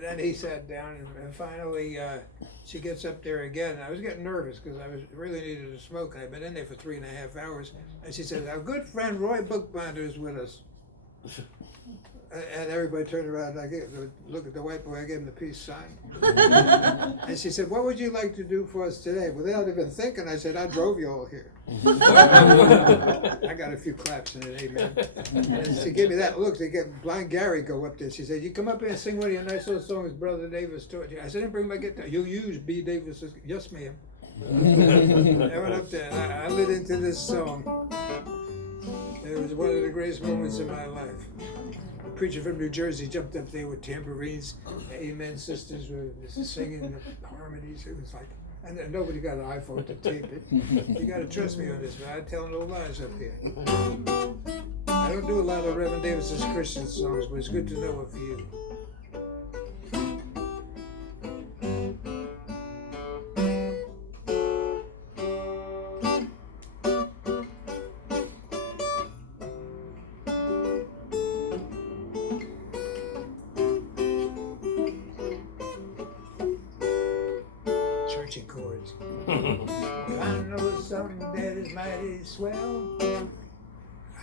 then he sat down, and finally she gets up there again. I was getting nervous because I really needed a smoke. I'd been in there for 3.5 hours. And she said, our good friend Roy Bookbinder is with us. And everybody turned around, and I look at the white boy, I gave him the peace sign. And she said, what would you like to do for us today? Without even thinking, I said, I drove you all here. I got a few claps in it, amen. And she gave me that look to get Blind Gary go up there. She said, you come up here and sing one of your nice little songs Brother Davis taught you. I said, I didn't bring my guitar. You use B. Davis's, yes ma'am. I went up there, and I lit into this song. It was one of the greatest moments in my life. A preacher from New Jersey jumped up there with tambourines. Amen sisters were singing the harmonies. It was like, and nobody got an iPhone to tape it. You got to trust me on this, man. I'm telling no lies up here. I don't do a lot of Reverend Davis's Christian songs, but it's good to know a few. Chords. I know something that is mighty swell.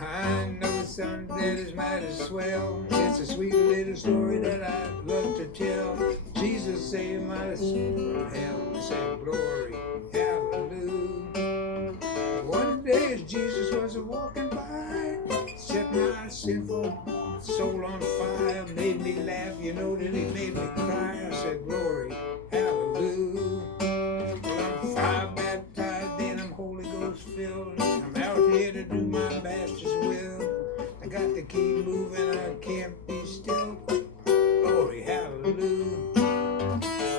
I know something that is mighty swell. It's a sweet little story that I love to tell. Jesus saved my soul from hell. Said glory, hallelujah. One day as Jesus was walking by, set my sinful soul on fire, made me laugh, you know that he made me cry. I said glory, hallelujah. I'm baptized, then I'm Holy Ghost filled. I'm out here to do my master's will. I got to keep moving, I can't be still. Glory, hallelujah.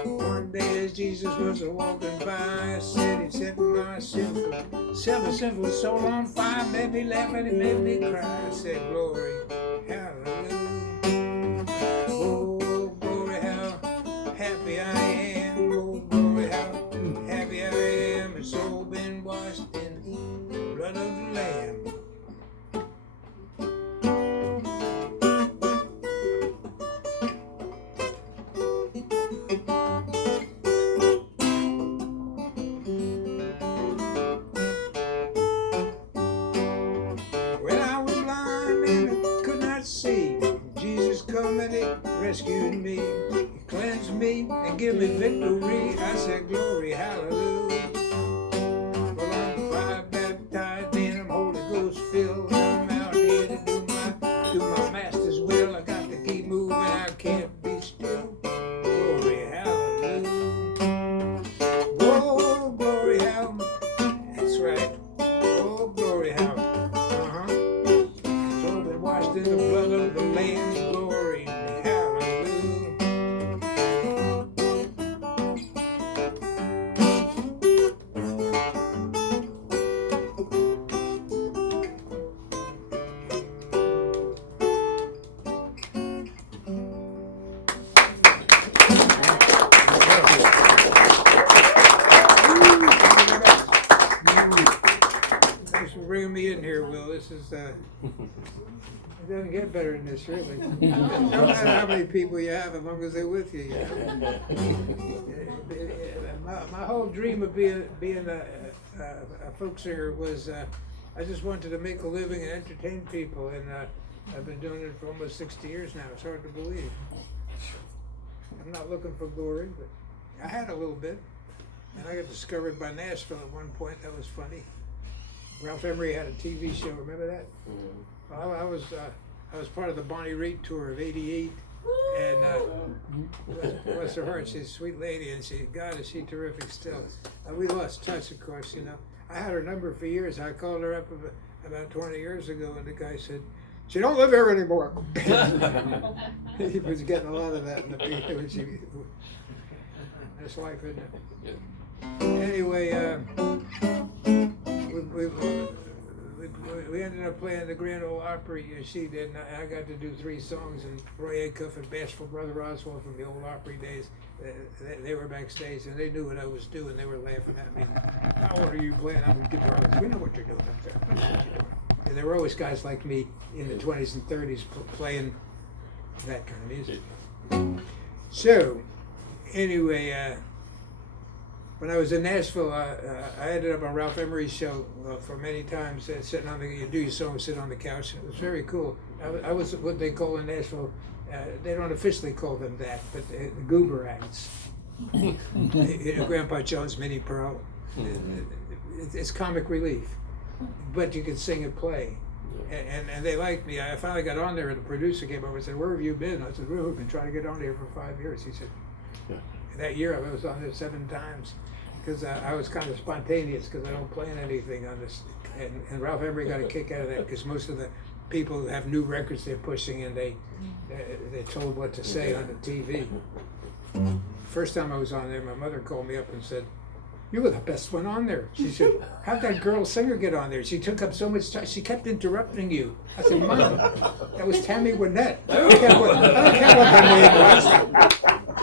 One day as Jesus was walking by, I said he set my sinful soul on fire, made me laugh and he made me cry. I said glory, hallelujah. come and he rescued me. He cleansed me and give me victory. I said, glory, hallelujah. Well, I'm fire baptized and I'm Holy Ghost filled. I'm out here to do my master's will. I got to keep moving, I can't be still. Glory, hallelujah. Oh, glory, hallelujah. That's right. Oh, glory, hallelujah. So been washed in the blood of the Lamb. Glory, hallelujah. Thanks for bringing me in here, Will. This is, it doesn't get better than this, really. No matter how many people you have, as long as they're with you, you know. My whole dream of being a folk singer was, I just wanted to make a living and entertain people, and I've been doing it for almost 60 years now. It's hard to believe. I'm not looking for glory, but I had a little bit. And I got discovered by Nashville at one point. That was funny. Ralph Emery had a TV show. Remember that? Well, I was part of the Bonnie Raitt tour of '88, and bless her heart, she's a sweet lady, and God, is she terrific still. We lost touch, of course. You know, I had her number for years. I called her up about 20 years ago, and the guy said, "She don't live here anymore." He was getting a lot of that in the people. That's life, isn't it? Anyway, we ended up playing the Grand Ole Opry. She did, and I got to do 3 songs. And Roy Acuff and Bashful Brother Oswald from the old Opry days, they were backstage, and they knew what I was doing. They were laughing at me. "How old are you playing?" I'm a guitarist. "We know what you're doing up there. We know what you're doing." And there were always guys like me in the 20s and 30s playing that kind of music. So, anyway, when I was in Nashville, I ended up on Ralph Emery's show for many times, sitting on you do your song, sit on the couch. It was very cool. I was what they call in Nashville, they don't officially call them that, but the goober acts. Grandpa Jones, Minnie Pearl. It's comic relief, but you can sing and play. And they liked me. I finally got on there, and the producer came over and said, "Where have you been?" I said, "Well, we've been trying to get on there for 5 years." He said, that year I was on there 7 times. Because I was kind of spontaneous, because I don't plan anything on this. And Ralph Emery got a kick out of that, because most of the people who have new records they're pushing, and they're told what to say on the TV. First time I was on there, my mother called me up and said, "You were the best one on there." She said, "How'd that girl singer get on there? She took up so much time. She kept interrupting you." I said, "Mom, that was Tammy Wynette. I don't care what her name was.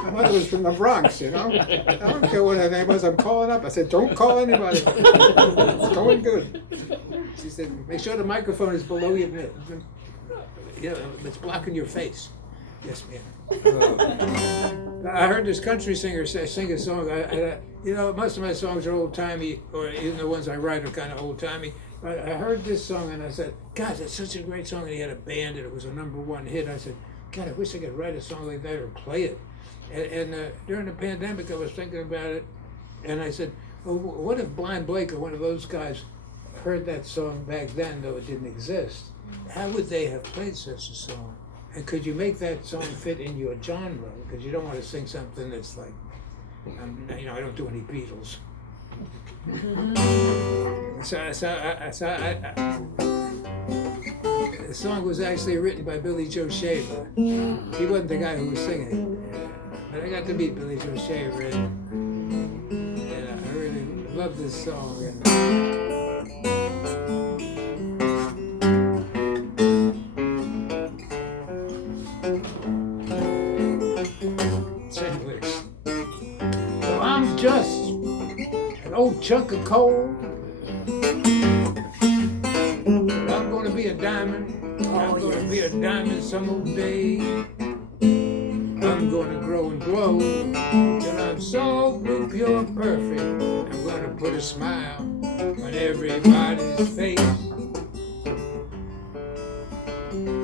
My mother was from the Bronx, you know. I don't care what her name was. I'm calling up." I said, "Don't call anybody. It's going good." She said, "Make sure the microphone is below your head. You know, it's blocking your face." "Yes, ma'am." I heard this country singer sing a song. You know, most of my songs are old-timey, or even the ones I write are kind of old-timey. But I heard this song, and I said, "God, that's such a great song." And he had a band, and it was a #1 hit. I said, "God, I wish I could write a song like that or play it." And during the pandemic, I was thinking about it, and I said, "Well, what if Blind Blake or one of those guys heard that song back then, though it didn't exist? How would they have played such a song? And could you make that song fit in your genre? Because you don't want to sing something that's like, you know, I don't do any Beatles." The song was actually written by Billy Joe Shaver. He wasn't the guy who was singing. But I got to meet Billy Joe Shaver, and I really love this song. It's English. Well, I'm just an old chunk of coal. But I'm gonna be a diamond. I'm gonna be a diamond some old day. I'm gonna grow and glow till I'm so blue, pure, perfect. I'm gonna put a smile on everybody's face.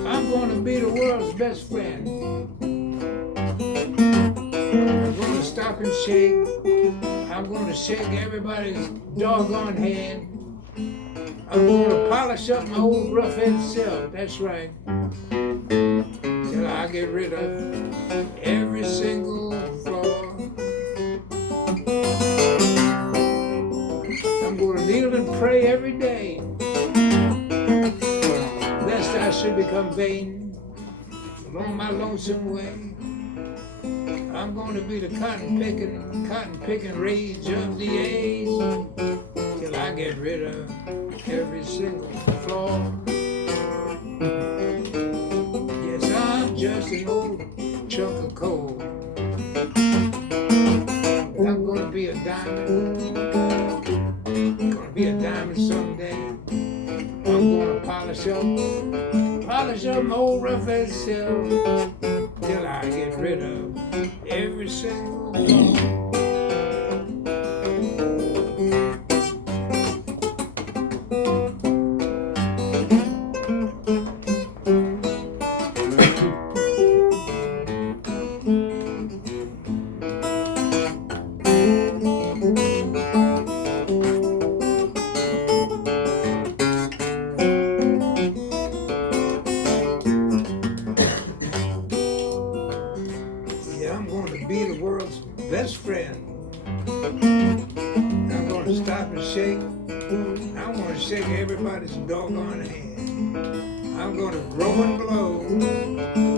I'm gonna be be the world's best friend. I'm gonna stop and shake. I'm gonna shake everybody's doggone hand. I'm gonna polish up my old rough-head self, that's right. Till I get rid of every single flaw. I'm gonna kneel and pray every day, lest I should become vain along my lonesome way. I'm gonna be the cotton picking rage of the age, till I get rid of every single flaw. Yes, I'm just an old chunk of coal. I'm gonna be a diamond. Gonna be a diamond someday. I'm gonna polish up my old rough-head self, till I get rid of every single flaw. I'm going to be the world's best friend. I'm going to stop and shake. I'm going to shake everybody's doggone hand. I'm going to grow and glow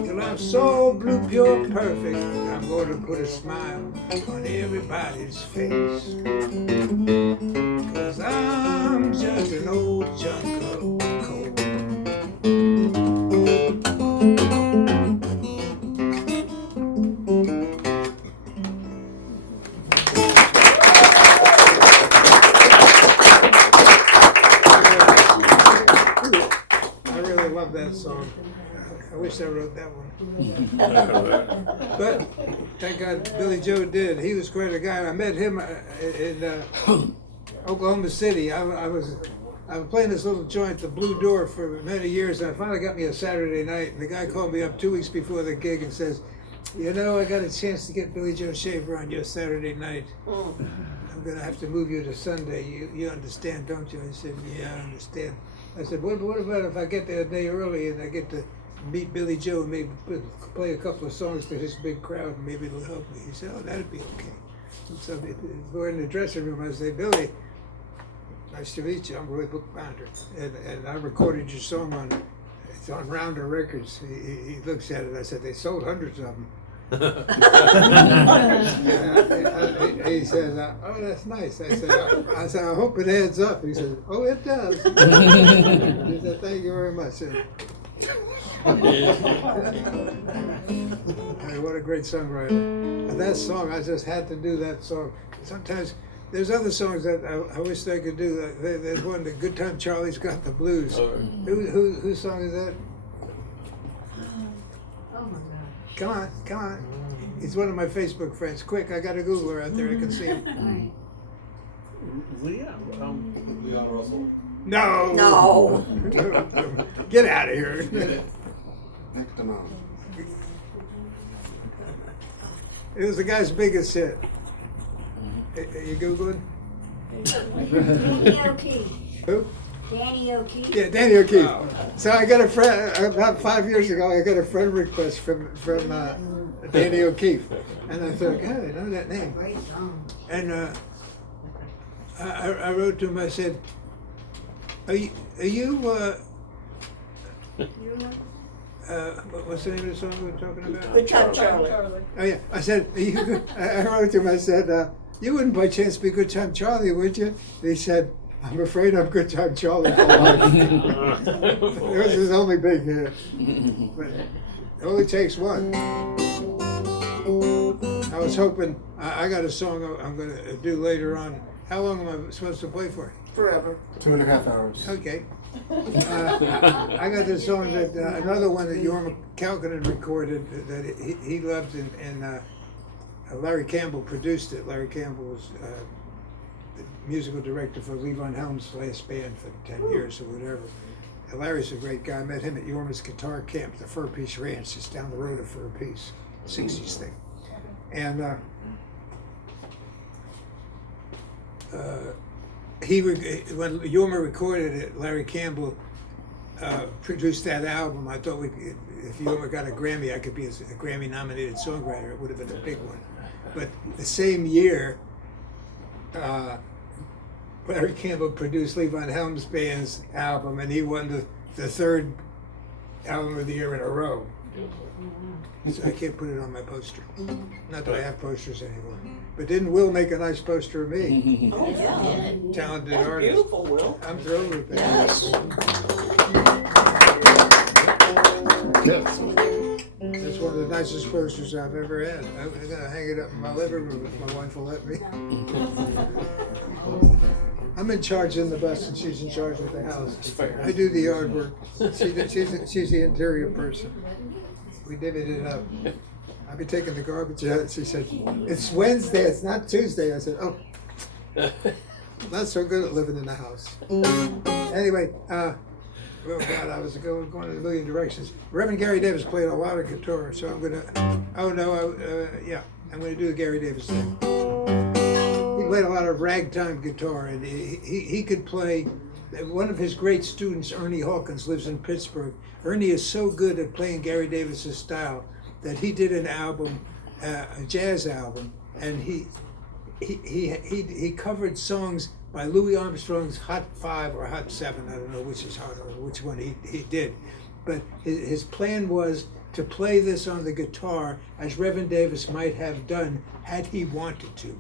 till I'm so blue, pure, perfect. I'm going to put a smile on everybody's face. 'Cause I'm just an old chunk of coal. That song. I wish I wrote that one. But thank God Billy Joe did. He was quite a guy. I met him in Oklahoma City. I was playing this little joint, the Blue Door, for many years, and I finally got me a Saturday night. And the guy called me up 2 weeks before the gig and says, "You know, I got a chance to get Billy Joe Shaver on your Saturday night. I'm gonna have to move you to Sunday. You understand, don't you?" I said, "Yeah, I understand." I said, what about if I get there a day early and I get to meet Billy Joe and maybe play a couple of songs to his big crowd and maybe it'll help me? He said, "Oh, that'd be okay." And so we're in the dressing room. I said, "Billy, nice to meet you. I'm Roy Bookbinder. And I recorded your song it's on Rounder Records." He looks at it. I said, "They sold hundreds of them." He said, "Oh, that's nice." I said, "I hope it adds up." He said, "Oh, it does." He said, "Thank you very much." Hey, what a great songwriter. And that song, I just had to do that song. Sometimes there's other songs that I wish I could do. There's one, the Good Time Charlie's Got the Blues. Whose song is that? Come on. He's one of my Facebook friends. Quick, I got a Googler out there. I can see him. Leon Russell. No. Get out of here. It was the guy's biggest hit. Are you Googling? Danny O'Keefe. Who? Danny O'Keefe. Yeah, Danny O'Keefe. So I got a friend, about 5 years ago, I got a friend request from Danny O'Keefe. And I thought, God, I know that name. Great song. And I wrote to him, I said, are you what's the name of the song we were talking about? Good Time Charlie. Oh yeah, I said, I wrote to him, I said, you wouldn't by chance be Good Time Charlie, would you? He said, "I'm afraid I'm Good Time Charlie for life." It was his only big hit. But it only takes one. I was hoping, I got a song I'm going to do later on. How long am I supposed to play for? Forever. 2.5 hours. Okay. I got this song that, another one that Jorma Kaukonen recorded that he loved, and Larry Campbell produced it. Larry Campbell was the musical director for Levon Helm's last band for 10 years or whatever. Larry's a great guy. I met him at Yorma's Guitar Camp, the Fur Piece Ranch, just down the road of Fur Piece, 60s thing. And when Yorma recorded it, Larry Campbell produced that album. I thought if Yorma got a Grammy, I could be a Grammy-nominated songwriter. It would have been a big one. But the same year, Larry Campbell produced Lee Von Helm's band's album, and he won the third album of the year in a row. So I can't put it on my poster. Not that I have posters anymore. But didn't Will make a nice poster of me? Oh, yeah. Talented That's artist. beautiful, Will. I'm thrilled with that. Yes. Yes. That's one of the nicest posters I've ever had. I'm gonna hang it up in my living room if my wife will let me. I'm in charge in the bus and she's in charge of the house. I do the yard work. She's the interior person. We divvied it up. I'll be taking the garbage out. She said, "It's Wednesday, it's not Tuesday." I said, "Oh, not so good at living in the house." Anyway, oh God, I was going in a million directions. Reverend Gary Davis played a lot of guitar, so I'm gonna, I'm gonna do the Gary Davis thing. He played a lot of ragtime guitar, and he could play. One of his great students, Ernie Hawkins, lives in Pittsburgh. Ernie is so good at playing Gary Davis's style that he did an album, a jazz album, and he covered songs by Louis Armstrong's Hot 5 or Hot 7. I don't know which is harder, which one he did. But his plan was to play this on the guitar as Reverend Davis might have done had he wanted to.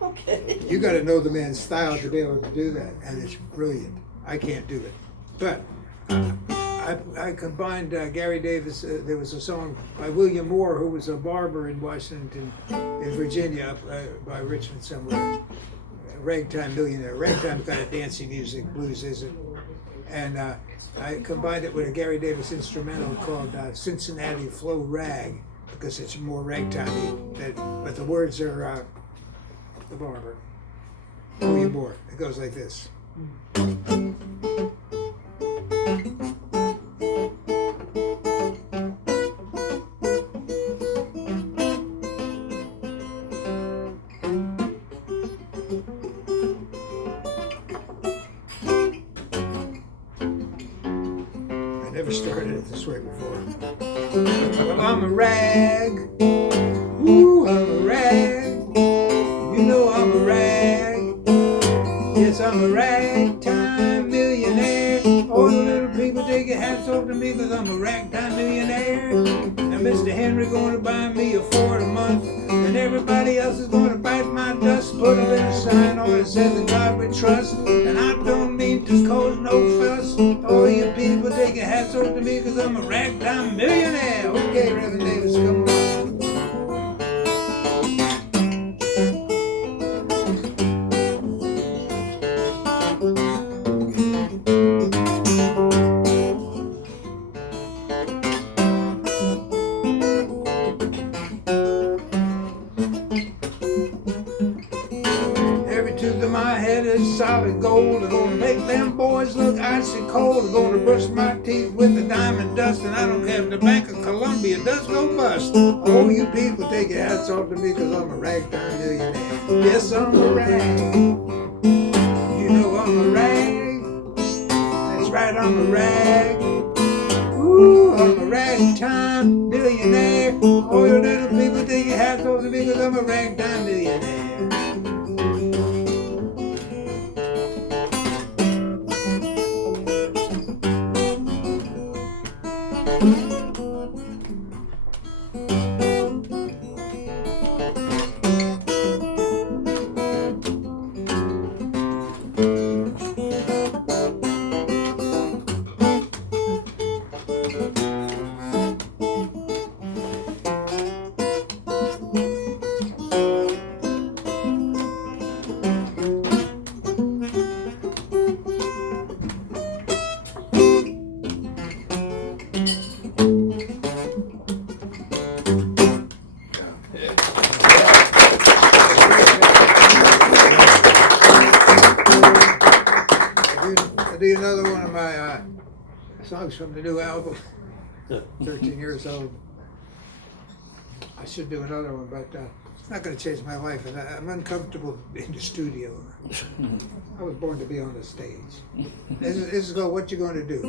Okay. You got to know the man's style to be able to do that, and it's brilliant. I can't do it, but I combined Gary Davis. There was a song by William Moore, who was a barber in Washington, in Virginia, up by Richmond somewhere. Ragtime millionaire. Ragtime kind of dancey music, blues isn't. And I combined it with a Gary Davis instrumental called Cincinnati Flow Rag, because it's more ragtimey. But the words are the barber, William Moore. It goes like this. I never started it this way before. Well, I'm a rag. Ooh, I'm a rag. You know I'm a rag. Yes, I'm a ragtime millionaire. All the little people take your hats off to me, 'cause I'm a ragtime millionaire. Now Mr. Henry gonna buy me a Ford a month, and everybody else is gonna bite my dust. Put a little sign on it says in God we trust. And I don't mean to cause no fuss. All you people take your hats off to me, 'cause I'm a ragtime millionaire. Okay, Reverend Davis, come on. Every tooth of my head is solid gold. I'm gonna make them boys look icy cold. I'm gonna brush my teeth with the diamond dust. And I don't care if the Bank of Columbia does go bust. Oh, you people take your hats off to me, 'cause I'm a ragtime millionaire. Yes, I'm a rag. You know I'm a rag. That's right, I'm a rag. Ooh, I'm a ragtime millionaire. All you little people take your hats off to me, 'cause I'm a ragtime millionaire. songs from the new album. 13 years old. I should do another one, but it's not going to change my life, and I'm uncomfortable in the studio. I was born to be on the stage. This is called What You Gonna Do.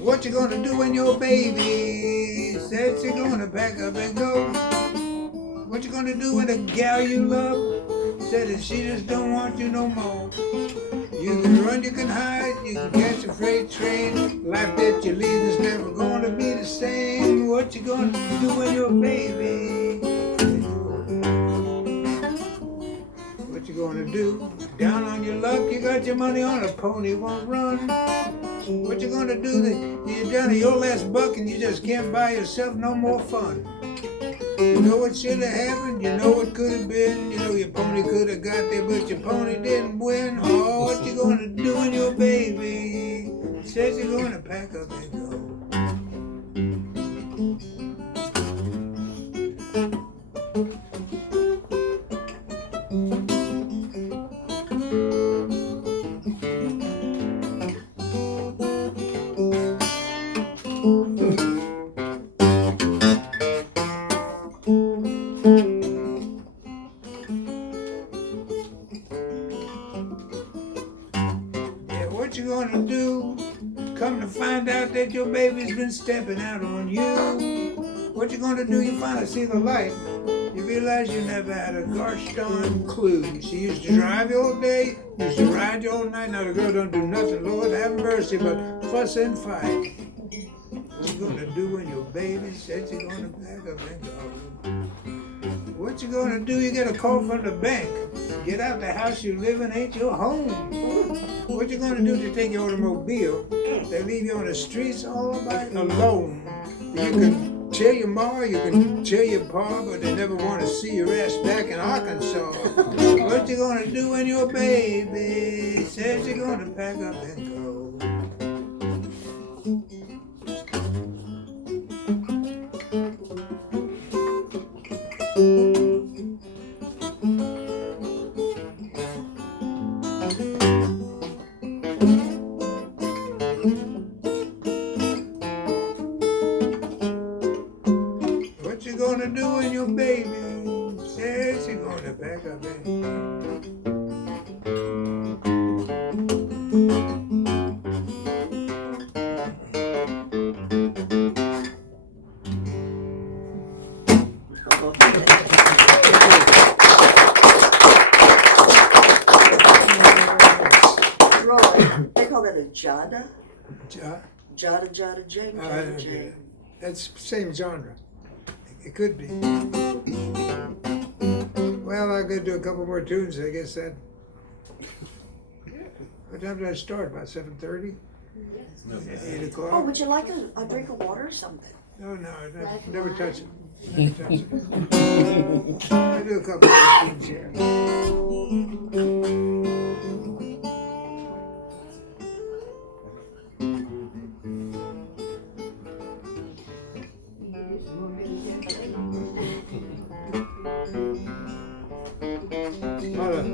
What you gonna do when your baby says you're gonna pack up and go? What you gonna do when a gal you love said that she just don't want you no more? You can run, you can hide, you can catch a freight train. Life that you lead is never gonna be the same. What you gonna do when your baby? What you gonna do? Down on your luck, you got your money on a pony, won't run. What you gonna do that you're down to your last buck and you just can't buy yourself no more fun? You know what should have happened, you know what could have been. You know your pony could have got there, but your pony didn't win. Oh, what you gonna do when your baby says you're gonna pack up and go? What you gonna do? Come to find out that your baby's been stepping out on you. What you gonna do? You finally see the light. You realize you never had a gosh darn clue. She used to drive you all day, used to ride you all night. Now the girl don't do nothing, Lord have mercy, but fuss and fight. What you gonna do when your baby says you're gonna pack up and go? What you gonna do? You get a call from the bank. Get out the house you live in ain't your home. What you gonna do to take your automobile? They leave you on the streets all by alone. You can tell your ma, you can tell your pa, but they never want to see your ass back in Arkansas. What you gonna do when your baby says you're gonna pack up and go? What you gonna do when your baby says you're gonna pack up and go? Roy, they call that a jada? Ja- Jada, jada, jing, I jada, don't get jing. it. That's same genre. It could be. Well, I could do a couple more tunes. I guess that. What time did I start? About 7:30? 8 Oh, o'clock? would you like a drink of water or something? No, never touch it. Never touch it. I do a couple more tunes here. A lot of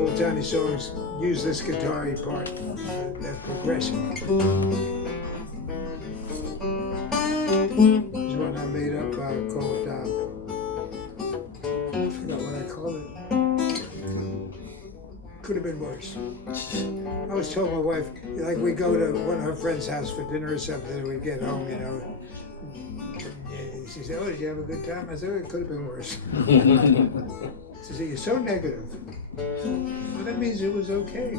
old-timey songs use this guitar-y part, that progression. There's one I made up called, I forgot what I called it. Could have been worse. I was told my wife, like we go to one of her friend's house for dinner or something, and we get home, you know. And she said, "Oh, did you have a good time?" I said, "Oh, it could have been worse." She said, "You're so negative." Well, that means it was okay.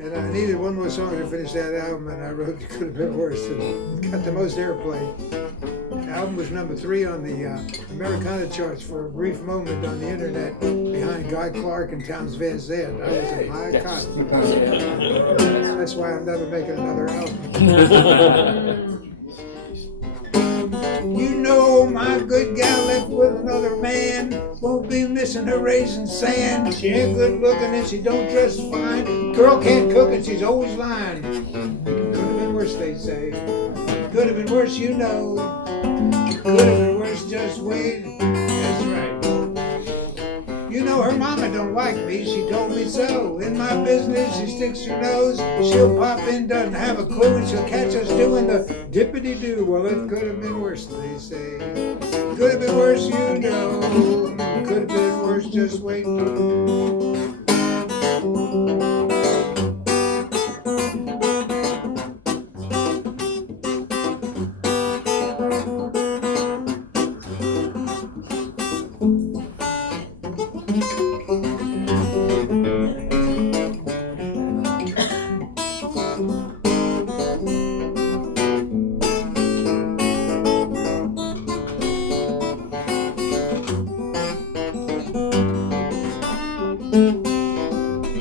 And I needed one more song to finish that album, and I wrote It Could Have Been Worse. And it got the most airplay. The album was number 3 on the Americana charts for a brief moment on the internet, behind Guy Clark and Townes Van Zandt. I was in high cotton. That's why I'm never making another album. You know my good gal left with another man. Won't be missing her raising sand. She ain't good looking and she don't dress fine. Girl can't cook and she's always lying. Could have been worse, they say. Could have been worse, you know. Could have been worse, just wait. That's right. You know know her mama don't like me, she told me so. In my business, she sticks her nose. She'll pop in, doesn't have a clue, and she'll catch us doing the dippity-doo. Well, it could have been worse, they say. Could have been worse, you know. Could have been worse, just wait.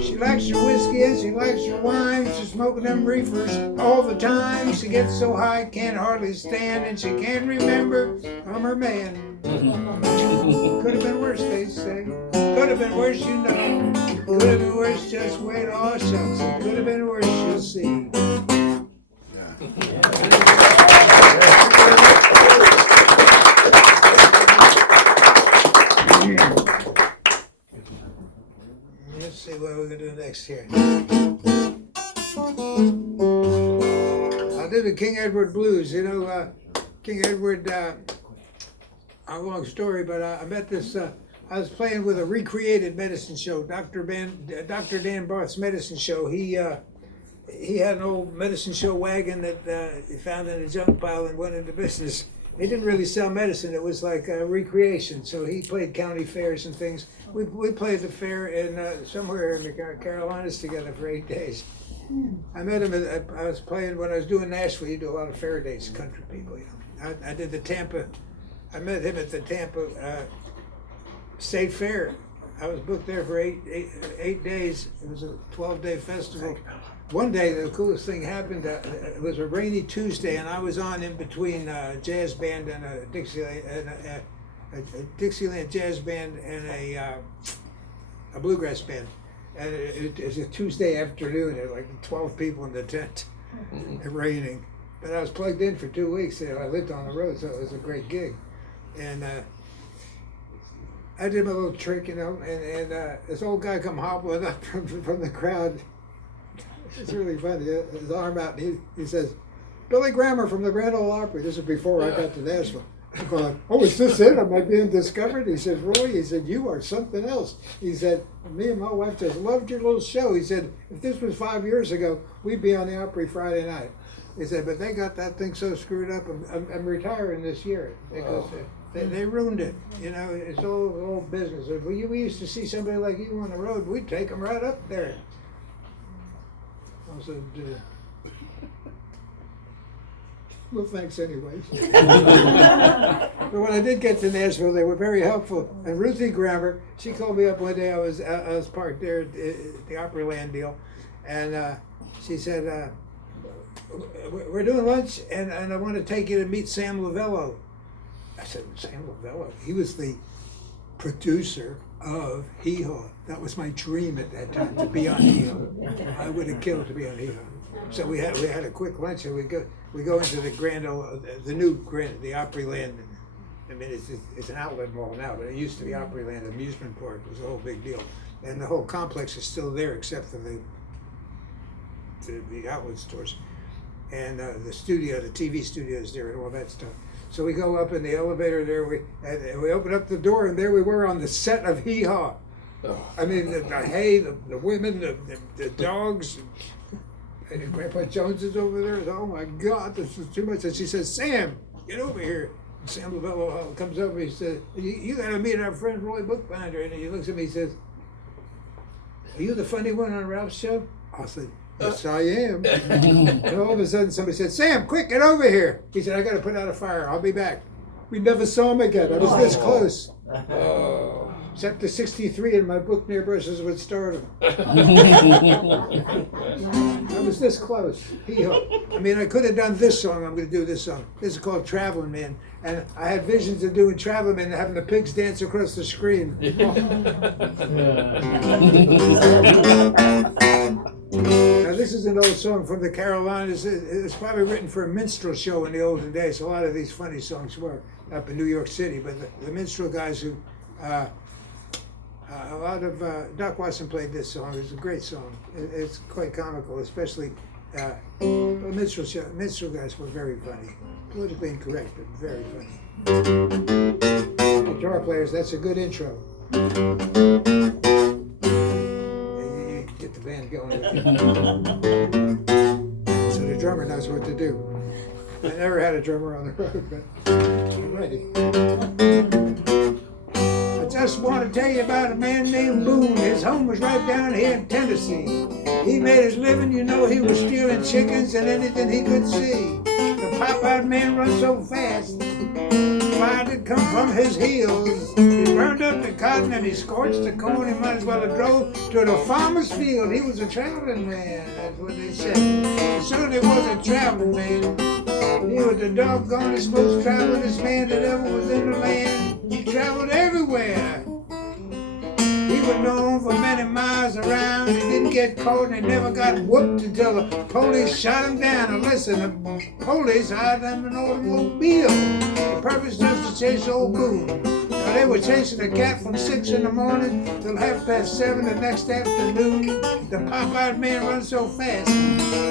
She likes your whiskey and she likes your wine. She's smoking them reefers all the time. She gets so high, can't hardly stand, and she can't remember I'm her man. Could have been worse, they say. Could have been worse, you know. Could have been worse, just wait, oh shucks. It could have been worse, you'll see. Let's see what we're gonna do next here. I'll do the King Edward Blues. You know, King Edward, a long story, but I met this, I was playing with a recreated medicine show, Dr. Dan Barth's medicine show. He had an old medicine show wagon that he found in a junk pile and went into business. He didn't really sell medicine, it was like recreation, so he played county fairs and things. We played the fair in somewhere in the Carolinas together for 8 days. I met him, I was playing, when I was doing Nashville, you do a lot of fair days, country people, you know. I did the Tampa, I met him at the Tampa State Fair. I was booked there for eight days. It was a 12-day festival. One day, the coolest thing happened. It was a rainy Tuesday, and I was on in between a jazz band and a Dixieland jazz band and a bluegrass band. And it was a Tuesday afternoon. There were like 12 people in the tent, and raining. But I was plugged in for 2 weeks. You know, I lived on the road, so it was a great gig. And I did my little trick, you know, and this old guy come hobbling up from the crowd. It's really funny. His arm out, and he says, "Billy Grammer from the Grand Ole Opry." This is before I got to Nashville. I'm going, "Oh, is this it? Am I being discovered?" He said, "Roy," he said, "you are something else." He said, "Me and my wife just loved your little show." He said, "If this was 5 years ago, we'd be on the Opry Friday night." He said, "But they got that thing so screwed up. I'm retiring this year because they ruined it. You know, it's all business. If we used to see somebody like you on the road, we'd take them right up there." I said, "Well, thanks anyway." But when I did get to Nashville, they were very helpful. And Ruthie Grammer, she called me up one day. I was parked there at the Opryland deal, and she said, "We're doing lunch, and I want to take you to meet Sam Lavello." I said, "Sam Lavello?" He was the producer of Hee Haw. That was my dream at that time, to be on Hee Haw. I would have killed to be on Hee Haw. So we had a quick lunch, and we go into the the Opryland. I mean, it's an outlet mall now, but it used to be Opryland amusement park. It was a whole big deal, and the whole complex is still there except for the outlet stores, and the TV studios there, and all that stuff. So we go up in the elevator there, and we open up the door, and there we were on the set of Hee Haw. I mean, the hay, the women, the dogs, and Grandpa Jones is over there. Oh my God, this is too much. And she says, "Sam, get over here." And Sam Lavello comes over, he says, you got to meet our friend Roy Bookbinder. And he looks at me, he says, "Are you the funny one on Ralph's show?" I said, "Yes, I am." And all of a sudden somebody said, "Sam, quick, get over here." He said, "I got to put out a fire. I'll be back." We never saw him again. I was this close. Chapter 63 in my book, Near Brushes with Stardom. I was this close. I mean, I could have done this song. I'm going to do this song. This is called Traveling Man. And I had visions of doing Traveling Man and having the pigs dance across the screen. Now, this is an old song from the Carolinas. It was probably written for a minstrel show in the olden days. A lot of these funny songs were up in New York City. But the minstrel guys who A lot of Doc Watson played this song. It's a great song. It's quite comical, especially minstrel guys were very funny. Politically incorrect, but very funny. Guitar players, that's a good intro. You get the band going with it. So the drummer knows what to do. I never had a drummer on the road, but I'm ready. I just want to tell you about a man named Boone. His home was right down here in Tennessee. He made his living, you know, he was stealing chickens and anything he could see. The pop-out man runs so fast, fire did come from his heels. He burned up the cotton and he scorched the corn. He might as well have drove to the farmer's field. He was a traveling man, that's what they said. He certainly was a traveling man. He was the doggonest, most travelingest man that ever was in the land. He traveled everywhere. He was known for many miles around. He didn't get caught and he never got whooped until the police shot him down. And listen, the police hired him an automobile. The purpose just to chase old Boone. Now they were chasing a cat from 6 in the morning till 7:30 the next afternoon. The pop-out man runs so fast,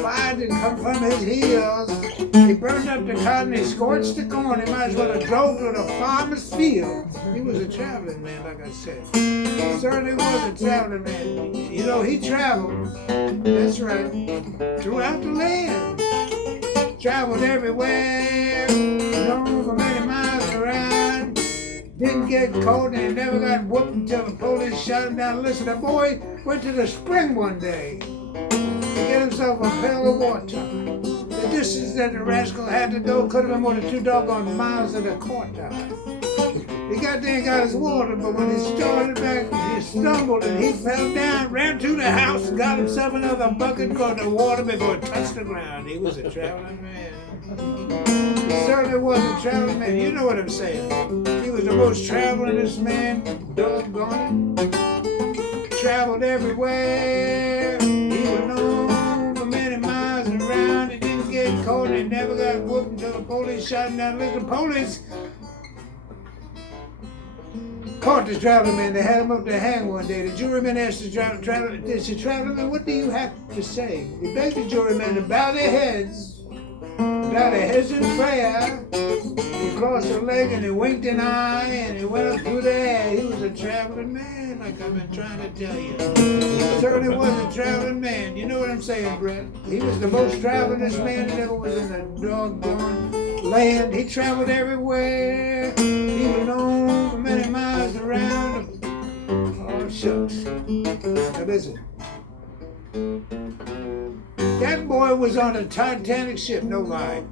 fire didn't come from his heels. He burned up the cotton, he scorched the corn. He might as well have drove to the farmer's field. He was a traveling man, like I said. He certainly was a traveling man. You know, he traveled, that's right, throughout the land. Traveled everywhere, known for many miles around. Didn't get caught and he never got whooped until the police shot him down. Listen, the boy went to the spring one day to get himself a pail of water. The distance that the rascal had to go could have been more than 2 doggone miles to the courtyard. He got there and got his water, but when he started back, he stumbled and he fell down, ran to the house and got himself another bucket full of water before it touched the ground. He was a traveling man. He certainly was a traveling man. You know what I'm saying. He was the most travelingest man, doggone it. Traveled everywhere. He was known for many miles around. He didn't get caught. He never got whooped until the police shot him down. Listen, the police caught the traveling man. They had him up to hang one day. The juryman asked the traveling man, what do you have to say? He begged the jurymen to bow their heads in prayer. He crossed a leg and he winked an eye and he went up through the air. He was a traveling man, like I've been trying to tell you. He certainly was a traveling man. You know what I'm saying, Brett? He was the most travelingest man that ever was in the doggone land. He traveled everywhere. He was known for many miles around. Oh, shucks. Now listen. That boy was on a Titanic ship, no lie,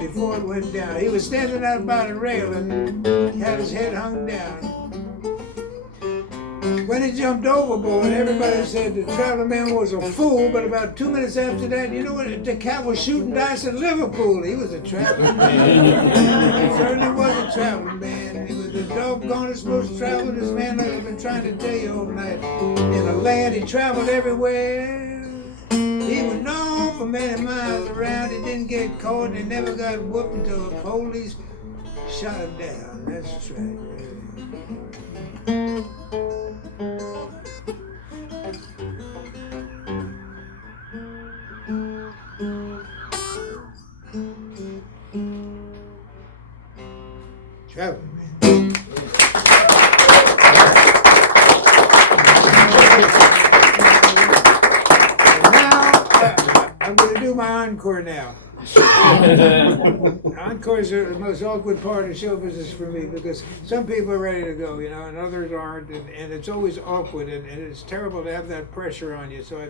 before it went down. He was standing out by the rail and had his head hung down. When he jumped overboard, everybody said the traveling man was a fool, but about 2 minutes after that, you know what? The cat was shooting dice in Liverpool. He was a traveling man. He certainly was a traveling man. He was the doggonest, most travelingest man like I've been trying to tell you overnight. In the land, he traveled everywhere. He was known for many miles around. He didn't get caught and he never got whooped until the police shot him down. That's right. Traveling man. I'm going to do my encore now. Encores are the most awkward part of show business for me because some people are ready to go, you know, and others aren't, and it's always awkward, and it's terrible to have that pressure on you. So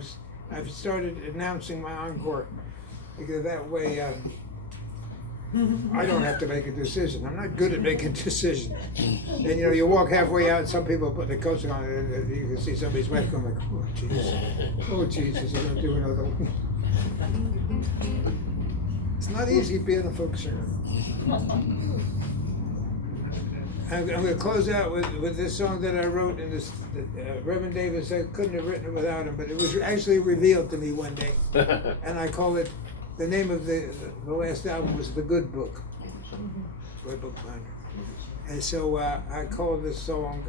I've started announcing my encore because that way I don't have to make a decision. I'm not good at making decisions. And you know, you walk halfway out, and some people put the coats on, and you can see somebody's wife going like, oh Jesus, oh Jesus, I'm going to do another one. It's not easy being a folk singer. I'm going to close out with this song that I wrote, and this Reverend Davis, I couldn't have written it without him, but it was actually revealed to me one day, and I call it. The name of the last album was The Good Book, Roy Bookbinder. And so I call this song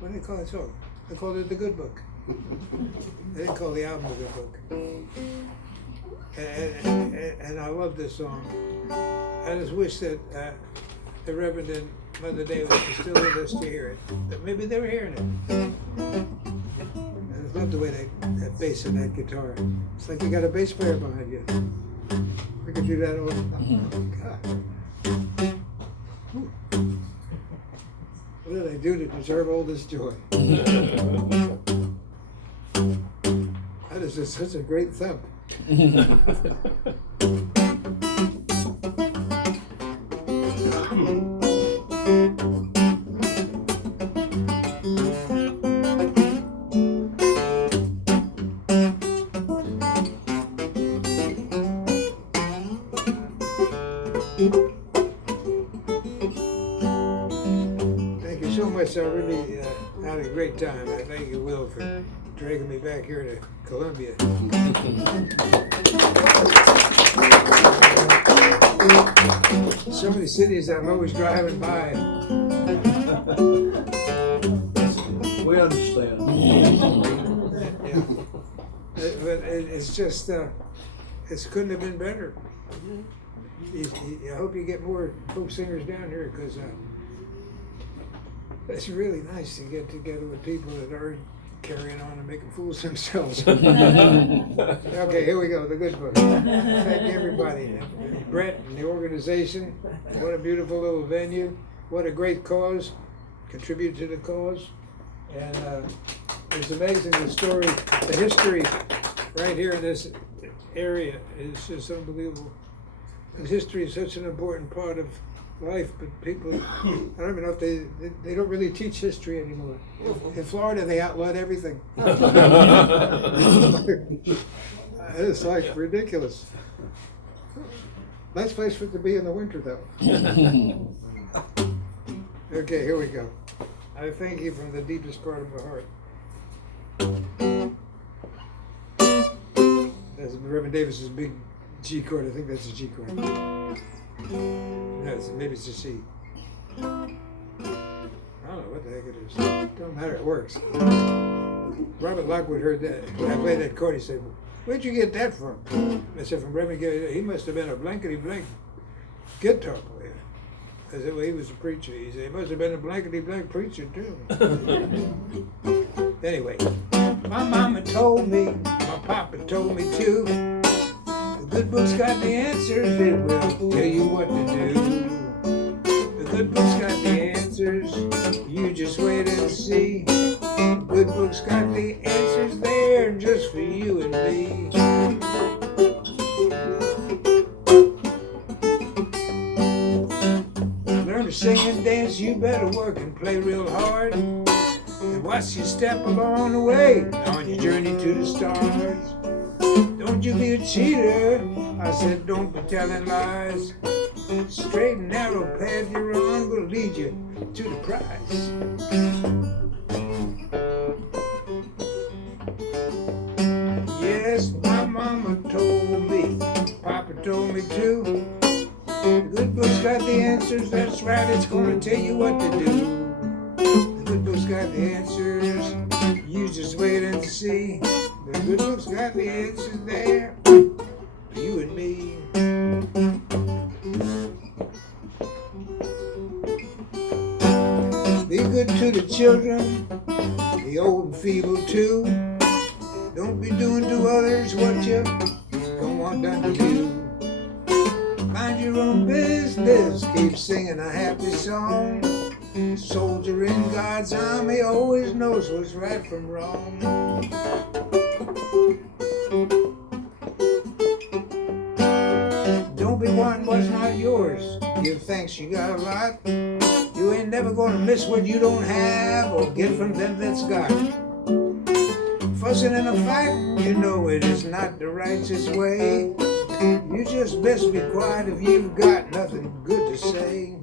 What do they call that song? They called it The Good Book. They didn't call the album The Good Book. And I love this song. I just wish that the Reverend and Mother Davis were still with us to hear it. That maybe they were hearing it. And I love the way that bass in that guitar. It's like you got a bass player behind you. We could do that all the time. Oh, God. Whew. What did I do to deserve all this joy? That is just such a great thump. Thank you so much. I really had a great time. I thank you, Will, for dragging me back here to Columbia. So many cities I'm always driving by. We understand. Yeah. But it's just, it couldn't have been better. I hope you get more folk singers down here, because it's really nice to get together with people that are carrying on and making fools of themselves. Okay, here we go, The Good Book. Thank everybody. Brett and the organization, what a beautiful little venue. What a great cause. Contribute to the cause. And it's amazing the story, the history right here in this area is just unbelievable. And history is such an important part of life, but people, I don't even know if they don't really teach history anymore. In Florida, they outlawed everything. It's like ridiculous. Nice place for it to be in the winter, though. Okay, here we go. I thank you from the deepest part of my heart. That's Reverend Davis's big G chord. I think that's a G chord. No, maybe it's a C. I don't know what the heck it is. Don't matter, it works. Robert Lockwood heard that. When I played that chord, he said, "Where'd you get that from?" I said, "From Reverend Gary. He must have been a blankety-blank guitar player." I said, "Well, he was a preacher." He said, "He must have been a blankety-blank preacher, too." Anyway, my mama told me, my papa told me too. The good book's got the answers, it will tell you what to do. The good book's got the answers, you just wait and see. The good book's got the answers there just for you and me. Learn to sing and dance, you better work and play real hard. And watch your step along the way on your journey to the stars. Don't you be a cheater, I said don't be telling lies. Straight and narrow path you're on will lead you to the prize. Yes, my mama told me, Papa told me too. The good book's got the answers, that's right, it's gonna tell you what to do. The good book's got the answers, you just wait and see. The good book's got the answers there for you and me. Be good to the children, the old and feeble too. Don't be doing to others what you don't want done to you. Mind your own business, keep singing a happy song. A soldier in God's army always knows what's right from wrong. Don't be wanting what's not yours. Give thanks you got a lot. You ain't never gonna miss what you don't have or get from them that's got. Fussing in a fight, you know it is not the righteous way. You just best be quiet if you've got nothing good to say.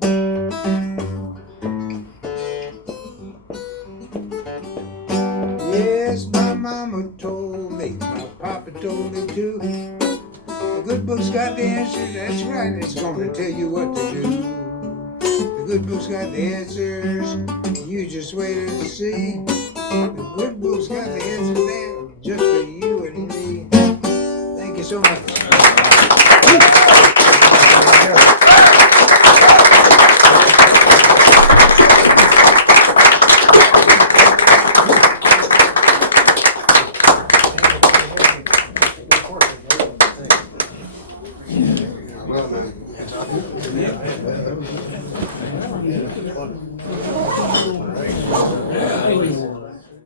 Yes, my mama told me, my papa told me too. The good book's got the answer, that's right, it's gonna tell you what to do. The good book's got the answers. You just wait and see. The good book's got the answers there just for you and me. Thank you so much.